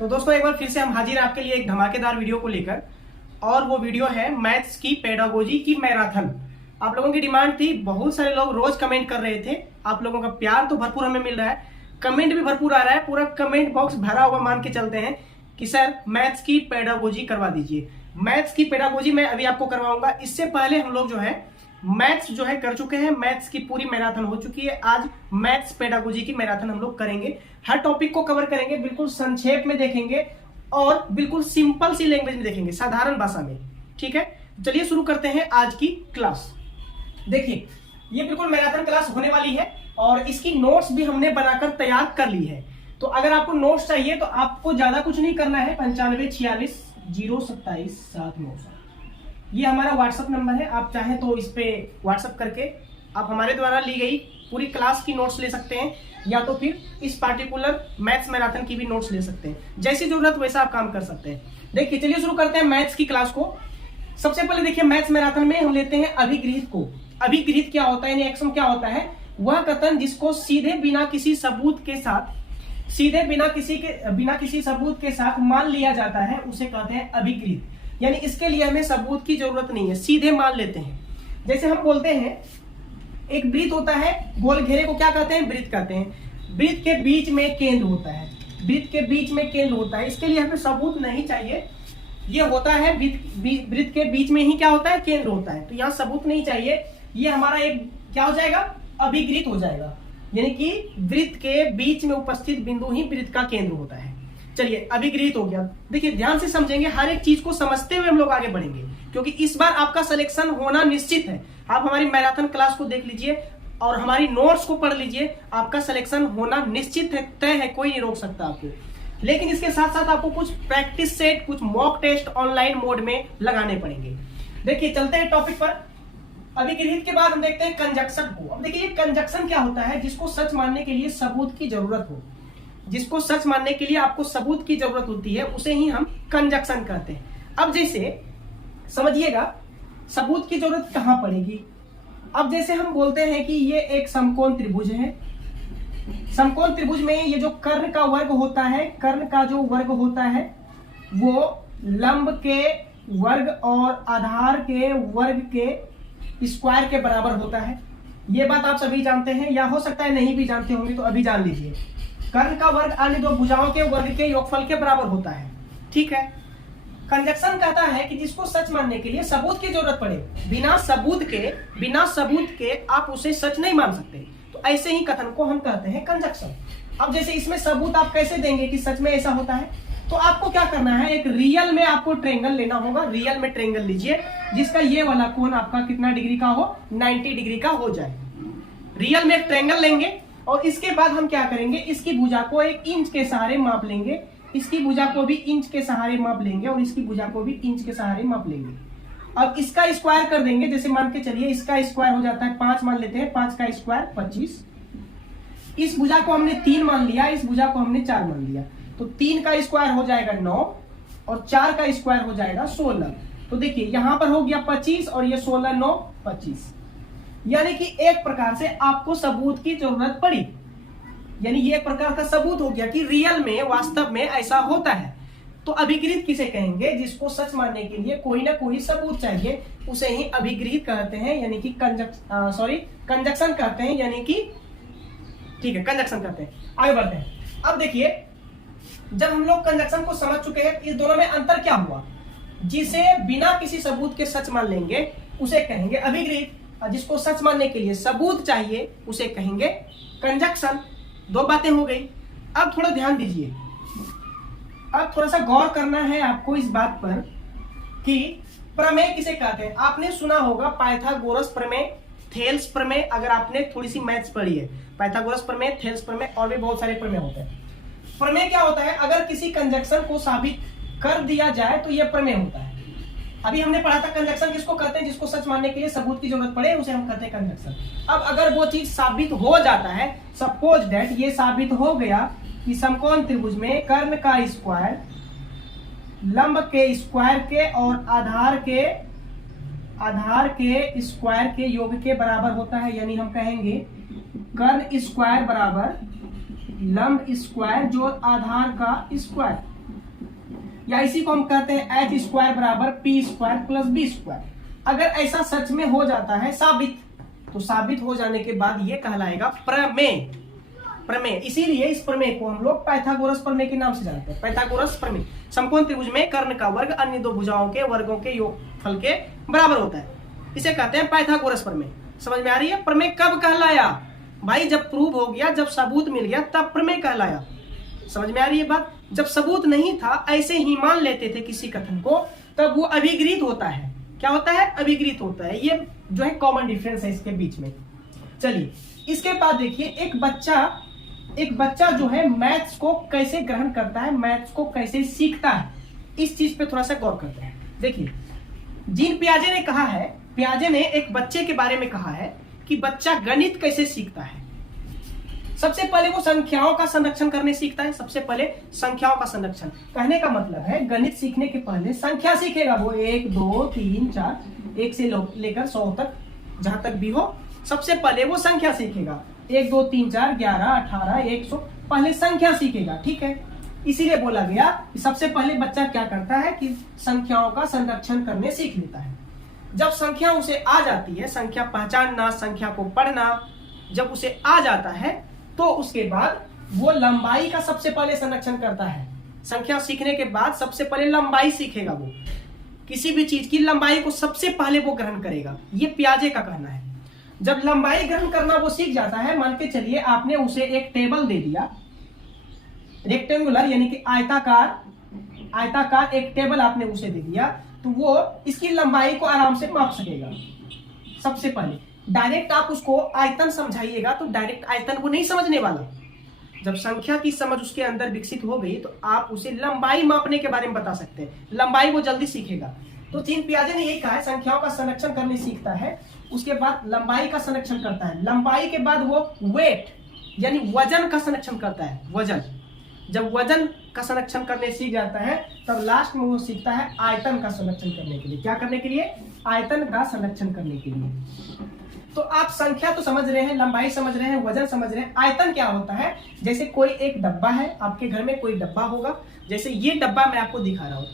तो दोस्तों एक बार फिर से हम हाजिर हैं आपके लिए एक धमाकेदार वीडियो को लेकर, और वो वीडियो है मैथ्स की पेडागोजी की मैराथन। आप लोगों की डिमांड थी, बहुत सारे लोग रोज कमेंट कर रहे थे, आप लोगों का प्यार तो भरपूर हमें मिल रहा है, कमेंट भी भरपूर आ रहा है, पूरा कमेंट बॉक्स भरा हुआ मान के चलते हैं कि सर मैथ्स की पेडागोजी करवा दीजिए। मैथ्स की पेडागोजी मैं अभी आपको करवाऊंगा। इससे पहले हम लोग जो है मैथ्स जो है कर चुके हैं, मैथ्स की पूरी मैराथन हो चुकी है। आज मैथ्स पेडागोजी की मैराथन हम लोग करेंगे, हर टॉपिक को कवर करेंगे, बिल्कुल संक्षेप में देखेंगे और बिल्कुल सिंपल सी लैंग्वेज में देखेंगे, साधारण भाषा में। ठीक है, चलिए शुरू करते हैं आज की क्लास। देखिए ये बिल्कुल मैराथन क्लास होने वाली है और इसकी नोट्स भी हमने बनाकर तैयार कर ली है। तो अगर आपको नोट्स चाहिए तो आपको ज्यादा कुछ नहीं करना है। 9546072797 ये हमारा व्हाट्सएप नंबर है। आप चाहें तो इस पे व्हाट्सएप करके आप हमारे द्वारा ली गई पूरी क्लास की नोट्स ले सकते हैं, या तो फिर इस पार्टिकुलर मैथ्स मैराथन की भी नोट्स ले सकते हैं। जैसी जरूरत वैसा आप काम कर सकते हैं। देखिए चलिए शुरू करते हैं मैथ्स की क्लास को। सबसे पहले देखिए मैथ्स मैराथन में हम लेते हैं अभिगृहित को। अभिगृहित क्या होता है, यानी एक्सम क्या होता है? वह कथन जिसको सीधे बिना किसी सबूत के साथ बिना किसी सबूत के साथ मान लिया जाता है, उसे कहते हैं अभिगृहित। यानी इसके लिए हमें सबूत की जरूरत नहीं है, सीधे मान लेते हैं। जैसे हम बोलते हैं एक वृत्त होता है, गोल घेरे को क्या कहते हैं? वृत्त कहते हैं। वृत्त के बीच में केंद्र होता है, वृत्त के बीच में केंद्र होता है। इसके लिए हमें सबूत नहीं चाहिए, ये होता है वृत्त के बीच में ही क्या होता है? केंद्र होता है। तो यहाँ सबूत नहीं चाहिए, ये हमारा एक क्या हो जाएगा? अभिगृहित हो जाएगा। यानी कि वृत्त के बीच में उपस्थित बिंदु ही वृत्त का केंद्र होता है। चलिए अभिगृहित हो गया। देखिए ध्यान से समझेंगे, हर एक चीज को समझते हुए हम लोग आगे बढ़ेंगे, क्योंकि इस बार आपका सिलेक्शन होना निश्चित है। आप हमारी मैराथन क्लास को देख लीजिए और हमारी नोट्स को पढ़ लीजिए, आपका सिलेक्शन होना निश्चित है, तय है, कोई नहीं रोक सकता आपको। लेकिन इसके साथ साथ आपको कुछ प्रैक्टिस सेट, कुछ मॉक टेस्ट ऑनलाइन मोड में लगाने पड़ेंगे। देखिए चलते हैं टॉपिक पर। अभिगृहित के बाद हम देखते हैं कंजक्शन को। अब देखिए कंजक्शन क्या होता है? जिसको सच मानने के लिए सबूत की जरूरत हो, जिसको सच मानने के लिए आपको सबूत की जरूरत होती है, उसे ही हम कंजक्शन कहते हैं। अब जैसे समझिएगा सबूत की जरूरत कहां पड़ेगी। अब जैसे हम बोलते हैं कि ये एक समकोण त्रिभुज है, समकोण त्रिभुज में ये जो कर्ण का वर्ग होता है, कर्ण का जो वर्ग होता है वो लंब के वर्ग और आधार के वर्ग के स्क्वायर के बराबर होता है। ये बात आप सभी जानते हैं, या हो सकता है नहीं भी जानते होंगे, तो अभी जान लीजिए। कर्ण का वर्ग अन्य दो भुजाओं के वर्ग के योगफल के बराबर होता है। ठीक है, कंजक्शन कहता है कि जिसको सच मानने के लिए सबूत की जरूरत पड़े, बिना सबूत के आप उसे सच नहीं मान सकते। तो ऐसे ही कथन को हम कहते हैं कंजक्शन। अब जैसे इसमें सबूत आप कैसे देंगे कि सच में ऐसा होता है? तो आपको क्या करना है, एक रियल में आपको ट्रायंगल लेना होगा। रियल में ट्रायंगल लीजिए जिसका ये वाला कोण आपका कितना डिग्री का हो? 90 डिग्री का हो जाए। रियल में एक ट्रायंगल लेंगे और इसके बाद हम क्या करेंगे, इसकी भुजा को 1 इंच के सहारे माप लेंगे, इसकी भुजा को भी इंच के सहारे माप लेंगे और इसकी भुजा को भी इंच के सहारे माप लेंगे। अब इसका स्क्वायर कर देंगे। जैसे मान के चलिए इसका स्क्वायर हो जाता है 5 मान लेते हैं, 5 का स्क्वायर 25। इस भुजा को हमने 3 मान लिया, इस भुजा को हमने 4 मान लिया, तो 3 का स्क्वायर हो जाएगा 9 और 4 का स्क्वायर हो जाएगा 16। तो देखिए यहां पर हो गया 25 और ये 16 9 25। यानी कि एक प्रकार से आपको सबूत की जरूरत पड़ी, यानी ये एक प्रकार का सबूत हो गया कि रियल में, वास्तव में ऐसा होता है। तो अभिगृहित किसे कहेंगे? जिसको सच मानने के लिए कोई ना कोई सबूत चाहिए, उसे ही अभिगृहित कहते हैं, यानी कि कंजक्शन कहते हैं, यानी कि ठीक है कंजक्शन कहते हैं। आगे बढ़ते हैं। अब देखिए जब हम लोग कंजक्शन को समझ चुके हैं, इस दोनों में अंतर क्या हुआ? जिसे बिना किसी सबूत के सच मान लेंगे उसे कहेंगे अभिगृहित, और जिसको सच मानने के लिए सबूत चाहिए उसे कहेंगे कंजक्शन। 2 बातें हो गई। अब थोड़ा ध्यान दीजिए, अब थोड़ा सा गौर करना है आपको इस बात पर कि प्रमेय किसे कहते हैं। आपने सुना होगा पाइथागोरस प्रमेय, थेल्स प्रमेय। अगर आपने थोड़ी सी मैथ्स पढ़ी है, पाइथागोरस प्रमेय, थेल्स प्रमेय और भी बहुत सारे प्रमेय होते हैं। प्रमेय क्या होता है? अगर किसी कंजक्शन को साबित कर दिया जाए तो यह प्रमेय होता है। अभी हमने पढ़ा था कंजक्शन किसको कहते हैं? जिसको सच मानने के लिए सबूत की जरूरत पड़े उसे हम कहते हैं कंजक्शन। अब अगर वो चीज साबित हो जाता है, सपोज दैट ये साबित हो गया कि समकोण त्रिभुज में कर्ण का स्क्वायर लंब के स्क्वायर के और आधार के स्क्वायर के योग के बराबर होता है, यानी हम कहेंगे कर्ण स्क्वायर बराबर लंब स्क्वायर जो आधार का स्क्वायर। या इसी को हम कहते हैं एच स्क्वायर बराबर P square plus B square. अगर ऐसा सच में हो जाता है साबित, तो साबित हो जाने के बाद ये कहलाएगा प्रमेय। प्रमेय, इसीलिए इस प्रमेय को हम लोग पाइथागोरस प्रमेय के नाम से जानते हैं। पाइथागोरस प्रमेय, समकोण त्रिभुज में कर्ण का वर्ग अन्य दो भुजाओं के वर्गों के योगफल के बराबर होता है, इसे कहते हैं पाइथागोरस प्रमेय। समझ में आ रही है? प्रमेय कब कहलाया भाई? जब प्रूव हो गया, जब सबूत मिल गया, तब प्रमेय कहलाया। समझ में आ रही है बात? जब सबूत नहीं था, ऐसे ही मान लेते थे किसी कथन को, तब वो अभिगृहित होता है। क्या होता है? अभिगृहित होता है। ये जो है कॉमन डिफरेंस है इसके बीच में। चलिए इसके बाद देखिए, एक बच्चा जो है मैथ्स को कैसे ग्रहण करता है, मैथ्स को कैसे सीखता है, इस चीज पे थोड़ा सा गौर करते हैं। देखिए जीन पियाजे ने कहा है, पियाजे ने एक बच्चे के बारे में कहा है कि बच्चा गणित कैसे सीखता है। सबसे पहले वो संख्याओं का संरक्षण करने सीखता है। सबसे पहले संख्याओं का संरक्षण, कहने का मतलब है गणित सीखने के पहले संख्या सीखेगा वो, 1 2 3 4, 1 से लेकर 100 तक, जहां तक भी हो, सबसे पहले वो संख्या सीखेगा। 1 2 3 4 11 18 100, पहले संख्या सीखेगा। ठीक है, इसीलिए बोला गया कि सबसे पहले बच्चा क्या करता है कि संख्याओं का संरक्षण करने सीख लेता है। जब संख्या उसे आ जाती है, संख्या पहचानना, संख्या को पढ़ना जब उसे आ जाता है, तो उसके बाद वो लंबाई का सबसे पहले संरक्षण करता है। संख्या सीखने के बाद सबसे पहले लंबाई सीखेगा। वो किसी भी चीज की लंबाई को सबसे पहले वो ग्रहण करेगा। ये पियाजे का कहना है। जब लंबाई ग्रहण करना वो सीख जाता है, मान के चलिए आपने उसे एक टेबल दे दिया, रेक्टेंगुलर यानी कि आयताकार एक टेबल आपने उसे दे दिया, तो वो इसकी लंबाई को आराम से माप सकेगा। सबसे पहले डायरेक्ट आप उसको आयतन समझाइएगा तो डायरेक्ट आयतन को नहीं समझने वाला। जब संख्या की समझ उसके अंदर विकसित हो गई, तो आप उसे लंबाई मापने के बारे में बता सकते हैं। लंबाई वो जल्दी सीखेगा। तो जीन पियाजे ने यही कहा है, संख्याओं का संरक्षण करने सीखता है, उसके बाद लंबाई का संरक्षण करता है। लंबाई के बाद वो वेट यानी वजन का संरक्षण करता है। वजन, जब वजन का संरक्षण करने सीख जाता है, तब लास्ट में वो सीखता है आयतन का संरक्षण करने के लिए। क्या करने के लिए? आयतन का संरक्षण करने के लिए। तो आप संख्या तो समझ रहे हैं, लंबाई समझ रहे हैं, वजन समझ रहे हैं। आयतन क्या होता है? जैसे कोई एक डब्बा है, आपके घर में कोई डब्बा होगा, जैसे ये डब्बा मैं आपको दिखा रहा हूं,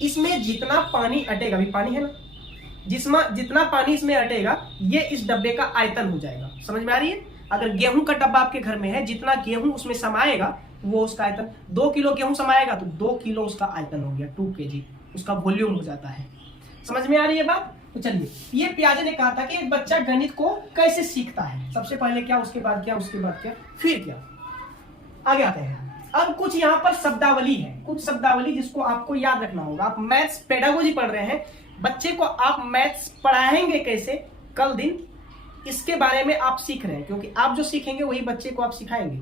इसमें जितना पानी अटेगा, भी पानी है ना, जितना पानी इसमें अटेगा, ये इस डब्बे का आयतन हो जाएगा। समझ में आ रही है? अगर गेहूं का डब्बा आपके घर में है, जितना गेहूं उसमें समाएगा वो उसका आयतन। 2 किलो गेहूं समाएगा तो 2 किलो उसका आयतन हो गया, 2 kg उसका वॉल्यूम हो जाता है। समझ में आ रही है बात? तो चलिए, ये पियाजे ने कहा था कि एक बच्चा गणित को कैसे सीखता है। सबसे पहले क्या, उसके बाद क्या, उसके बाद क्या, फिर क्या। आगे आते हैं। अब कुछ यहाँ पर शब्दावली है, कुछ शब्दावली जिसको आपको याद रखना होगा। आप मैथ्स पेडागोजी पढ़ रहे हैं, बच्चे को आप मैथ्स पढ़ाएंगे कैसे कल दिन, इसके बारे में आप सीख रहे हैं, क्योंकि आप जो सीखेंगे वही बच्चे को आप सिखाएंगे।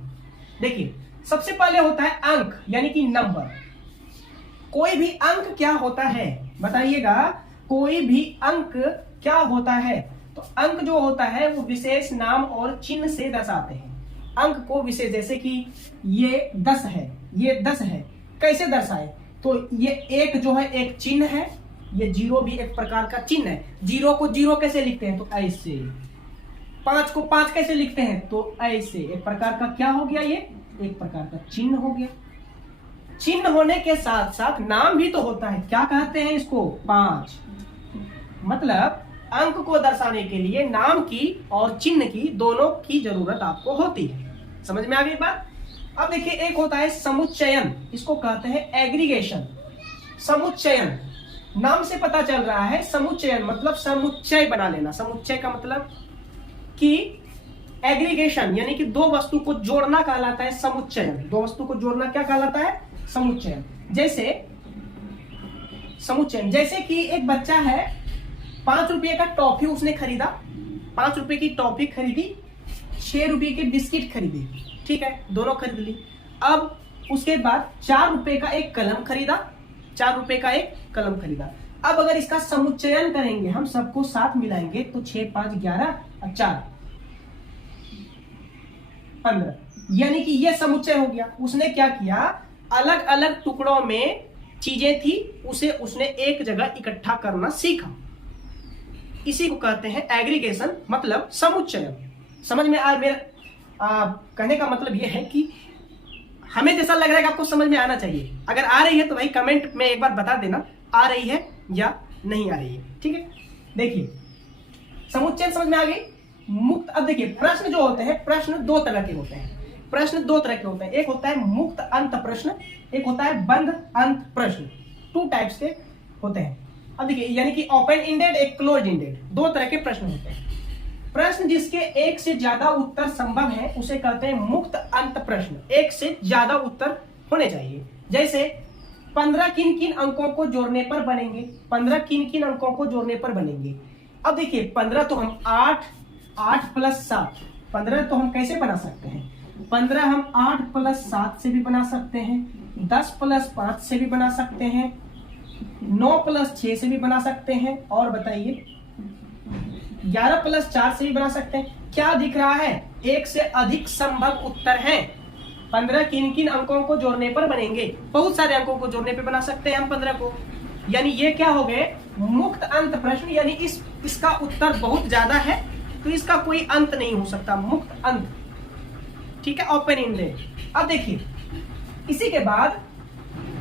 देखिए, सबसे पहले होता है अंक यानी कि नंबर। कोई भी अंक क्या होता है बताइएगा? कोई भी अंक क्या होता है? तो अंक जो होता है वो विशेष नाम और चिन्ह से दर्शाते हैं। अंक को विशेष, जैसे कि ये 10 है, ये 10 है, कैसे दर्शाए? तो ये 1 जो है एक चिन्ह है, ये 0 भी एक प्रकार का चिन्ह है। 0 को 0 कैसे लिखते हैं? तो ऐसे। 5 को 5 कैसे लिखते हैं? तो ऐसे। एक प्रकार का क्या हो गया? ये एक प्रकार का चिन्ह हो गया। चिन्ह होने के साथ साथ नाम भी तो होता है। क्या कहते हैं इसको? 5। मतलब अंक को दर्शाने के लिए नाम की और चिन्ह की, दोनों की जरूरत आपको होती है। समझ में आ गई बात? अब देखिए, एक होता है समुच्चयन, इसको कहते हैं एग्रीगेशन। समुच्चयन नाम से पता चल रहा है, समुच्चयन मतलब समुच्चय बना लेना। समुच्चय का मतलब कि एग्रीगेशन यानी कि दो वस्तु को जोड़ना कहलाता है समुच्चयन। दो वस्तु को जोड़ना क्या कहलाता है? समुच्चयन। जैसे कि एक बच्चा है, 5 रुपये का टॉफी उसने खरीदा, 5 रुपए की टॉफी खरीदी, 6 रुपये के बिस्किट खरीदे, ठीक है, दोनों खरीद ली। अब उसके बाद 4 रुपए का एक कलम खरीदा, 4 रुपए का एक कलम खरीदा। अब अगर इसका समुच्चयन करेंगे, हम सबको साथ मिलाएंगे, तो 6 5 11 और 4 15, यानी कि ये समुच्चय हो गया। उसने क्या किया? अलग अलग टुकड़ों में चीजें थी, उसे उसने एक जगह इकट्ठा करना सीखा। इसी को कहते हैं एग्रीगेशन, मतलब समुच्चयन। समझ में आ? मेरा कहने का मतलब यह है कि हमें जैसा लग रहा है कि आपको समझ में आना चाहिए। अगर आ रही है तो भाई कमेंट में एक बार बता देना आ रही है या नहीं आ रही है, ठीक है। देखिए समुच्चय समझ में आ गई। मुक्त, अब देखिए प्रश्न जो होते हैं, प्रश्न दो तरह के होते हैं। प्रश्न दो तरह के होते हैं, एक होता है मुक्त अंत प्रश्न, एक होता है बंद अंत प्रश्न। 2 टाइप्स के होते हैं। अब देखिए यानी कि ओपन इंडेड, एक क्लोज इंडेड, 2 तरह के प्रश्न होते हैं। प्रश्न जिसके एक से ज्यादा उत्तर संभव है उसे कहते हैं मुक्त अंत प्रश्न। एक से ज्यादा उत्तर होने चाहिए। जैसे 15 किन किन अंकों को जोड़ने पर बनेंगे, 15 किन किन अंकों को जोड़ने पर बनेंगे। अब देखिए 15 तो हम 8 प्लस 7, 15 तो हम कैसे बना सकते हैं, 15 हम 8 प्लस 7 से भी बना सकते हैं, 10 प्लस 5 से भी बना सकते हैं, 9 प्लस 6 से भी बना सकते हैं, और बताइए 11 प्लस 4 से भी बना सकते हैं। क्या दिख रहा है, एक से अधिक संभव उत्तर हैं। 15 किन किन अंकों को जोड़ने पर बनेंगे, बहुत सारे अंकों को जोड़ने पर बना सकते हैं हम 15 को। यानी ये क्या हो गए, मुक्त अंत प्रश्न, यानी इसका उत्तर बहुत ज्यादा है तो इसका कोई अंत नहीं हो सकता, मुक्त अंत, ठीक है, ओपन इंडेड। अब देखिए इसी के बाद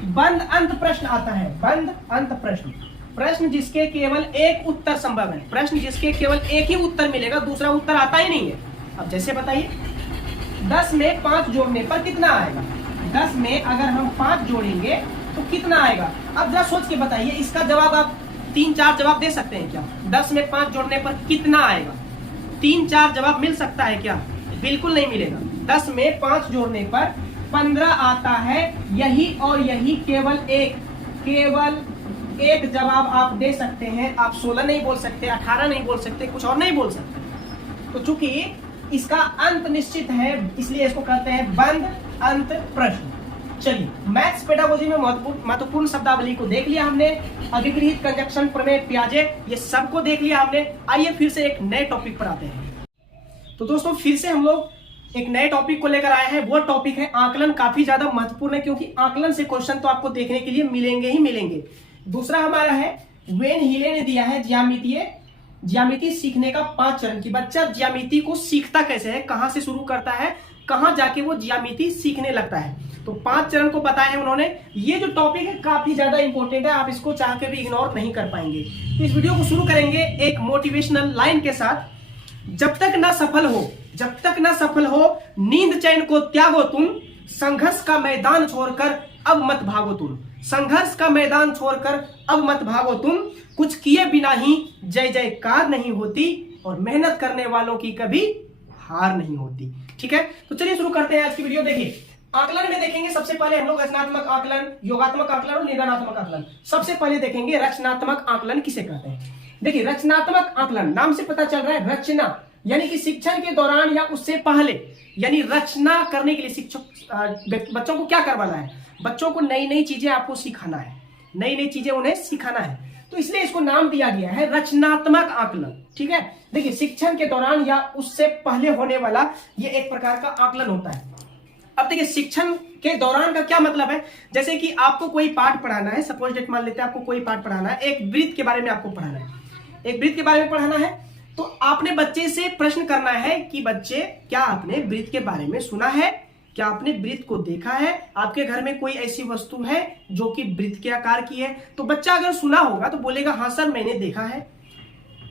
बंद अंत प्रश्न आता है। बंद अंत प्रश्न, प्रश्न जिसके केवल एक उत्तर संभव है, प्रश्न जिसके केवल एक ही उत्तर मिलेगा, दूसरा उत्तर आता ही नहीं है। अब जैसे बताइए 10 में 5 जोड़ने पर कितना आएगा, 10 में अगर हम 5 जोड़ेंगे तो कितना आएगा। अब जरा सोच के बताइए, इसका जवाब आप 3-4 जवाब दे सकते हैं क्या, 10 में 5 जोड़ने पर कितना आएगा, 3-4 जवाब मिल सकता है क्या, बिल्कुल नहीं मिलेगा। 10 में 5 जोड़ने पर 15 आता है, यही और यही केवल एक जवाब आप दे सकते हैं। आप 16 नहीं बोल सकते, 18 नहीं बोल सकते, कुछ और नहीं बोल सकते। तो चूंकि इसका अंत निश्चित है इसलिए इसको कहते हैं बंद अंत प्रश्न। चलिए मैथ्स पेडागोजी में महत्वपूर्ण शब्दावली को देख लिया हमने, अधिग्रहित, कंजक्शन, प्रमेय, प्याजे, ये सबको देख लिया हमने। आइए फिर से एक नए टॉपिक पर आते हैं। तो दोस्तों फिर से हम लोग एक नए टॉपिक को लेकर आए हैं। वो टॉपिक है आकलन। काफी ज्यादा महत्वपूर्ण है क्योंकि आकलन से क्वेश्चन तो आपको देखने के लिए मिलेंगे ही मिलेंगे। दूसरा हमारा है वेन हीले ने दिया है ज्यामिति सीखने का 5 चरण की। बच्चा ज्यामिति को सीखता कैसे है, कहां से शुरू करता है, कहां जाके वो ज्यामिति सीखने लगता है। तो 5 चरण को बताया है उन्होंने। ये जो टॉपिक है काफी ज्यादा इंपॉर्टेंट है, आप इसको चाह के भी इग्नोर नहीं कर पाएंगे। तो इस वीडियो को शुरू करेंगे एक मोटिवेशनल लाइन के साथ। जब तक ना सफल हो नींद चैन को त्यागो तुम, संघर्ष का मैदान छोड़कर अब मत भागो तुम, संघर्ष का मैदान छोड़कर अब मत भागो तुम, कुछ किए बिना ही जय जयकार नहीं होती और मेहनत करने वालों की कभी हार नहीं होती। ठीक है, तो चलिए शुरू करते हैं आज की वीडियो। देखिए आकलन में देखेंगे सबसे पहले हम लोग रचनात्मक आकलन, योगात्मक आकलन और निदानात्मक आकलन। सबसे पहले देखेंगे रचनात्मक आकलन किसे कहते हैं। देखिए रचनात्मक आकलन नाम से पता चल रहा है, रचना यानी कि शिक्षण के दौरान या उससे पहले, यानी रचना करने के लिए शिक्षक बच्चों को क्या करवाना है, बच्चों को नई नई चीजें आपको सिखाना है, नई नई चीजें उन्हें सिखाना है। तो इसलिए इसको नाम दिया गया है रचनात्मक आकलन। ठीक है, देखिए शिक्षण के दौरान या उससे पहले होने वाला ये एक प्रकार का आकलन होता है। अब देखिए शिक्षण के दौरान का क्या मतलब है, जैसे कि आपको कोई पाठ पढ़ाना है, सपोज डेट मान लेते हैं आपको कोई पाठ पढ़ाना है, एक वृत्त के बारे में आपको पढ़ाना है, एक वृत्त के बारे में पढ़ाना है, तो आपने बच्चे से प्रश्न करना है कि बच्चे क्या आपने वृत्त के बारे में सुना है, क्या आपने वृत्त को देखा है, आपके घर में कोई ऐसी वस्तु है जो कि वृत्त के आकार की है। तो बच्चा अगर सुना होगा तो बोलेगा हाँ सर मैंने देखा है,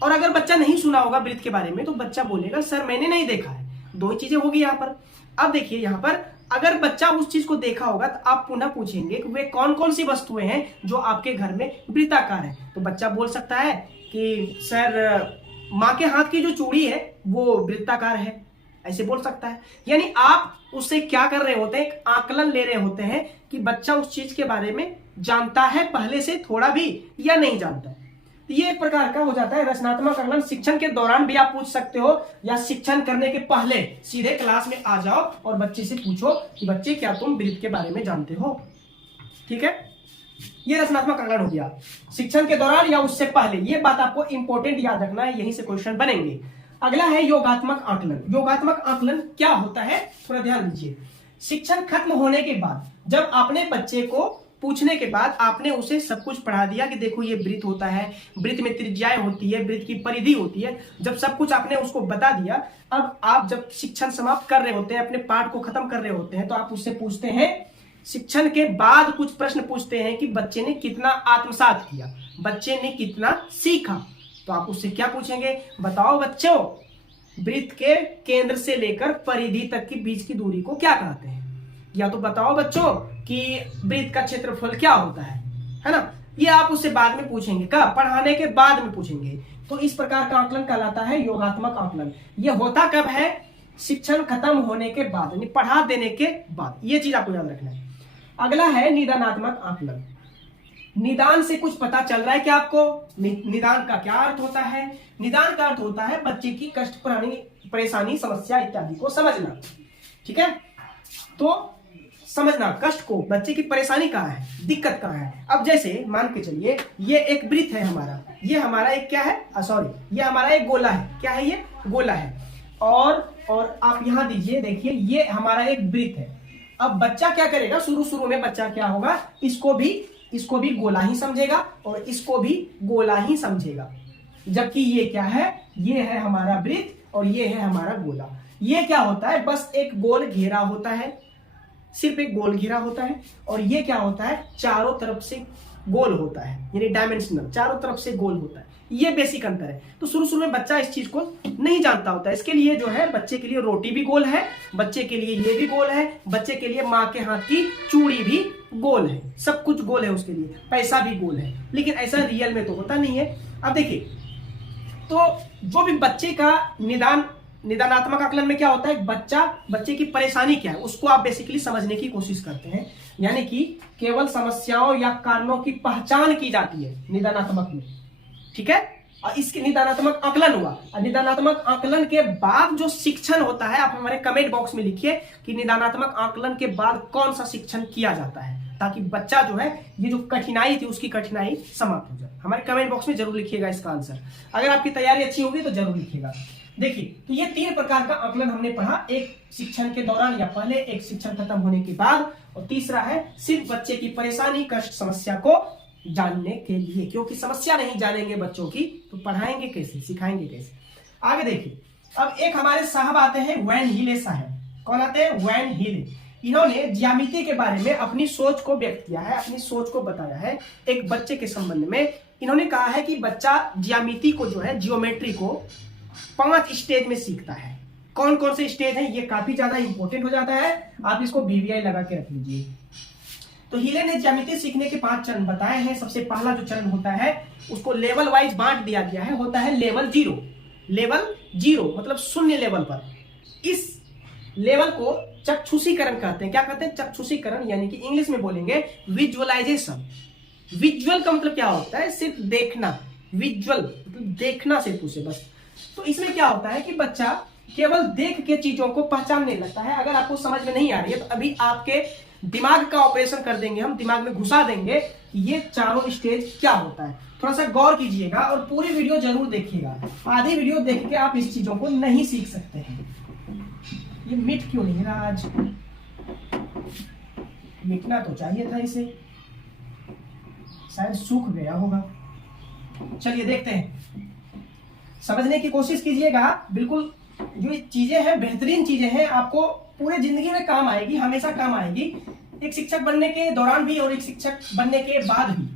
और अगर बच्चा नहीं सुना होगा वृत्त के बारे में तो बच्चा बोलेगा सर मैंने नहीं देखा है। दो ही चीजें होगी यहाँ पर। अब देखिए यहाँ पर अगर बच्चा उस चीज को देखा होगा तो आप पुनः पूछेंगे कि वे कौन कौन सी वस्तुएं हैं जो आपके घर में वृत्ताकार है। तो बच्चा बोल सकता है कि सर माँ के हाथ की जो चूड़ी है वो वृत्ताकार है, ऐसे बोल सकता है। यानी आप उससे क्या कर रहे होते हैं, एक आकलन ले रहे होते हैं कि बच्चा उस चीज के बारे में जानता है पहले से थोड़ा भी या नहीं जानता। तो ये एक प्रकार का हो जाता है रचनात्मक आकलन। शिक्षण के दौरान भी आप पूछ सकते हो या शिक्षण करने के पहले सीधे क्लास में आ जाओ और बच्चे से पूछो कि बच्चे क्या तुम वृत्त के बारे में जानते हो। ठीक है, ये रचनात्मक आकलन हो गया, शिक्षण के दौरान या उससे पहले। ये बात आपको इंपॉर्टेंट याद रखना है, यहीं से क्वेश्चन बनेंगे। अगला है योगात्मक आकलन। योगात्मक आकलन क्या होता है, थोड़ा ध्यान दीजिए। शिक्षण खत्म होने के बाद जब आपने बच्चे को पूछने के बाद आपने उसे सब कुछ पढ़ा दिया कि देखो ये वृत्त होता है, वृत्त में त्रिज्याएं होती है, वृत्त की परिधि होती है। जब सब कुछ आपने उसको बता दिया, अब आप जब शिक्षण समाप्त कर रहे होते हैं, अपने पाठ को खत्म कर रहे होते हैं, तो आप उससे पूछते हैं, शिक्षण के बाद कुछ प्रश्न पूछते हैं कि बच्चे ने कितना आत्मसात किया, बच्चे ने कितना सीखा। तो आप उससे क्या पूछेंगे, बताओ बच्चों वृत्त के केंद्र से लेकर परिधि तक की बीच की दूरी को क्या कहते हैं, या तो बताओ बच्चों कि वृत्त का क्षेत्रफल क्या होता है ना। ये आप उससे बाद में पूछेंगे, कब, पढ़ाने के बाद में पूछेंगे। तो इस प्रकार का आकलन कहलाता है योगात्मक आकलन। ये होता कब है, शिक्षण खत्म होने के बाद, यानी पढ़ा देने के बाद। ये चीज आपको याद रखना है। अगला है निदानात्मक आकलन। निदान से कुछ पता चल रहा है क्या आपको? निदान का क्या अर्थ होता है? निदान का अर्थ होता है बच्चे की कष्ट, परेशानी, समस्या इत्यादि को समझना। ठीक है, तो समझना कष्ट को, बच्चे की परेशानी कहाँ है, दिक्कत कहाँ है। अब जैसे मान के चलिए ये एक वृत्त है हमारा, ये हमारा एक क्या है, ये हमारा एक गोला है। क्या है ये? गोला है। और आप यहां दीजिए, देखिए ये हमारा एक वृत्त है। अब बच्चा क्या करेगा, शुरू में बच्चा क्या होगा, इसको भी गोला ही समझेगा और इसको भी गोला ही समझेगा। जबकि ये क्या है, ये है हमारा वृत्त और ये है हमारा गोला। ये क्या होता है, बस एक गोल घेरा होता है, सिर्फ एक गोल घेरा होता है। और ये क्या होता है, चारों तरफ से गोल होता है, यानी डायमेंशनल, चारों तरफ से गोल होता है। ये बेसिक अंतर है। तो शुरू में बच्चा इस चीज को नहीं जानता होता है। इसके लिए जो है, बच्चे के लिए रोटी भी गोल है, बच्चे के लिए ये भी गोल है, बच्चे के लिए माँ के हाथ की चूड़ी भी गोल है, सब कुछ गोल है उसके लिए, पैसा भी गोल है। लेकिन ऐसा रियल में तो होता नहीं है। अब देखिए, तो जो भी बच्चे का निदानात्मक आकलन में क्या होता है, बच्चे की परेशानी क्या है उसको आप बेसिकली समझने की कोशिश करते हैं। यानी कि केवल समस्याओं या कारणों की पहचान की जाती है निदानात्मक में। ठीक है, और इसके निदानात्मक आकलन हुआ। और निदानात्मक आकलन के बाद जो शिक्षण होता है, आप हमारे कमेंट बॉक्स में लिखिए कि निदानात्मक आकलन के बाद कौन सा शिक्षण किया जाता है, ताकि बच्चा जो है, ये जो कठिनाई थी उसकी कठिनाई समाप्त हो जाए। हमारे कमेंट बॉक्स में जरूर लिखिएगा इसका आंसर। अगर आपकी तैयारी अच्छी होगी तो जरूर लिखिएगा। देखिए, तो ये 3 प्रकार का आकलन हमने पढ़ा, एक शिक्षण के दौरान या पहले, एक शिक्षण खत्म होने के बाद, और तीसरा है सिर्फ बच्चे की परेशानी, कष्ट, समस्या को जानने के लिए। क्योंकि समस्या नहीं जानेंगे बच्चों की तो पढ़ाएंगे कैसे, सिखाएंगे कैसे। आगे देखिए, अब एक हमारे साहब आते हैं, वैन हीले साहब। कौन आते हैं? Van Hiele. इन्होंने ज्यामिति के बारे में अपनी सोच को व्यक्त किया है, अपनी सोच को बताया है एक बच्चे के संबंध में। इन्होंने कहा है कि बच्चा ज्यामिति को जो है, जियोमेट्री को 5 स्टेज में सीखता है। कौन कौन से स्टेज है, ये काफी ज्यादा इंपॉर्टेंट हो जाता है, आप इसको बीवीआई लगा के रख लीजिए। तो हीले ने ज्यामिति सीखने के 5 चरण बताए हैं। सबसे पहला जो चरण होता है उसको लेवल वाइज बांट दिया गया है, होता है लेवल 0। लेवल 0 मतलब शून्य लेवल पर। इस लेवल को चक्षुषीकरण कहते हैं। क्या कहते हैं? चक्षुषीकरण, यानी कि इंग्लिश में बोलेंगे विजुअलाइजेशन। विजुअल का मतलब क्या होता है? सिर्फ देखना। विजुअल मतलब देखना सिर्फ उसे, बस। तो इसमें क्या होता है कि बच्चा केवल देख के चीजों को पहचानने लगता है। अगर आपको समझ में नहीं आ रही है तो अभी आपके दिमाग का ऑपरेशन कर देंगे हम, दिमाग में घुसा देंगे कि ये चारों स्टेज क्या होता है। थोड़ा सा गौर कीजिएगा और पूरी वीडियो जरूर देखिएगा। आधी वीडियो देख के आप इस चीजों को नहीं सीख सकते हैं। ये मिट क्यों नहीं रहा आज? मिटना तो चाहिए था इसे, शायद सूख गया होगा। चलिए देखते हैं, समझने की कोशिश कीजिएगा। बिल्कुल जो चीजें हैं बेहतरीन चीजें हैं, आपको पूरे जिंदगी में काम आएगी, हमेशा काम आएगी, एक शिक्षक बनने के दौरान भी और एक शिक्षक बनने के बाद भी।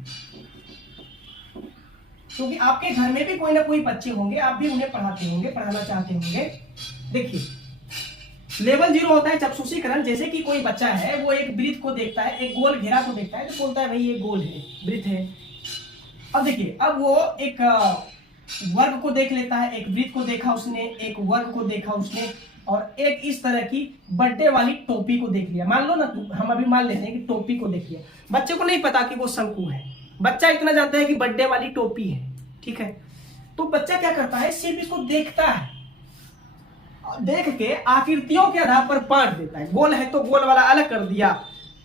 क्योंकि आपके घर में भी कोई ना कोई बच्चे होंगे, आप भी उन्हें पढ़ाते होंगे, पढ़ाना चाहते होंगे। देखिए, लेवल 0 होता है चक्षुषीकरण। जैसे कि कोई बच्चा है, वो एक वृत्त को देखता है, एक गोल घेरा को देखता है, तो बोलता है भाई ये गोल है, वृत्त है। अब देखिए, अब वो एक वर्ग को देख लेता है, एक वृत्त को देखा उसने, एक वर्ग को देखा उसने, और एक इस तरह की बर्थडे वाली टोपी को देख लिया। मान लो ना, हम अभी मान लेते हैं कि टोपी को देख लिया। बच्चे को नहीं पता कि वो शंकु है, बच्चा इतना जानता है कि बर्थडे वाली टोपी है। ठीक है, तो बच्चा क्या करता है, सिर्फ इसको देखता है, देख के आकृतियों के आधार पर बांट देता है। गोल है तो गोल वाला अलग कर दिया,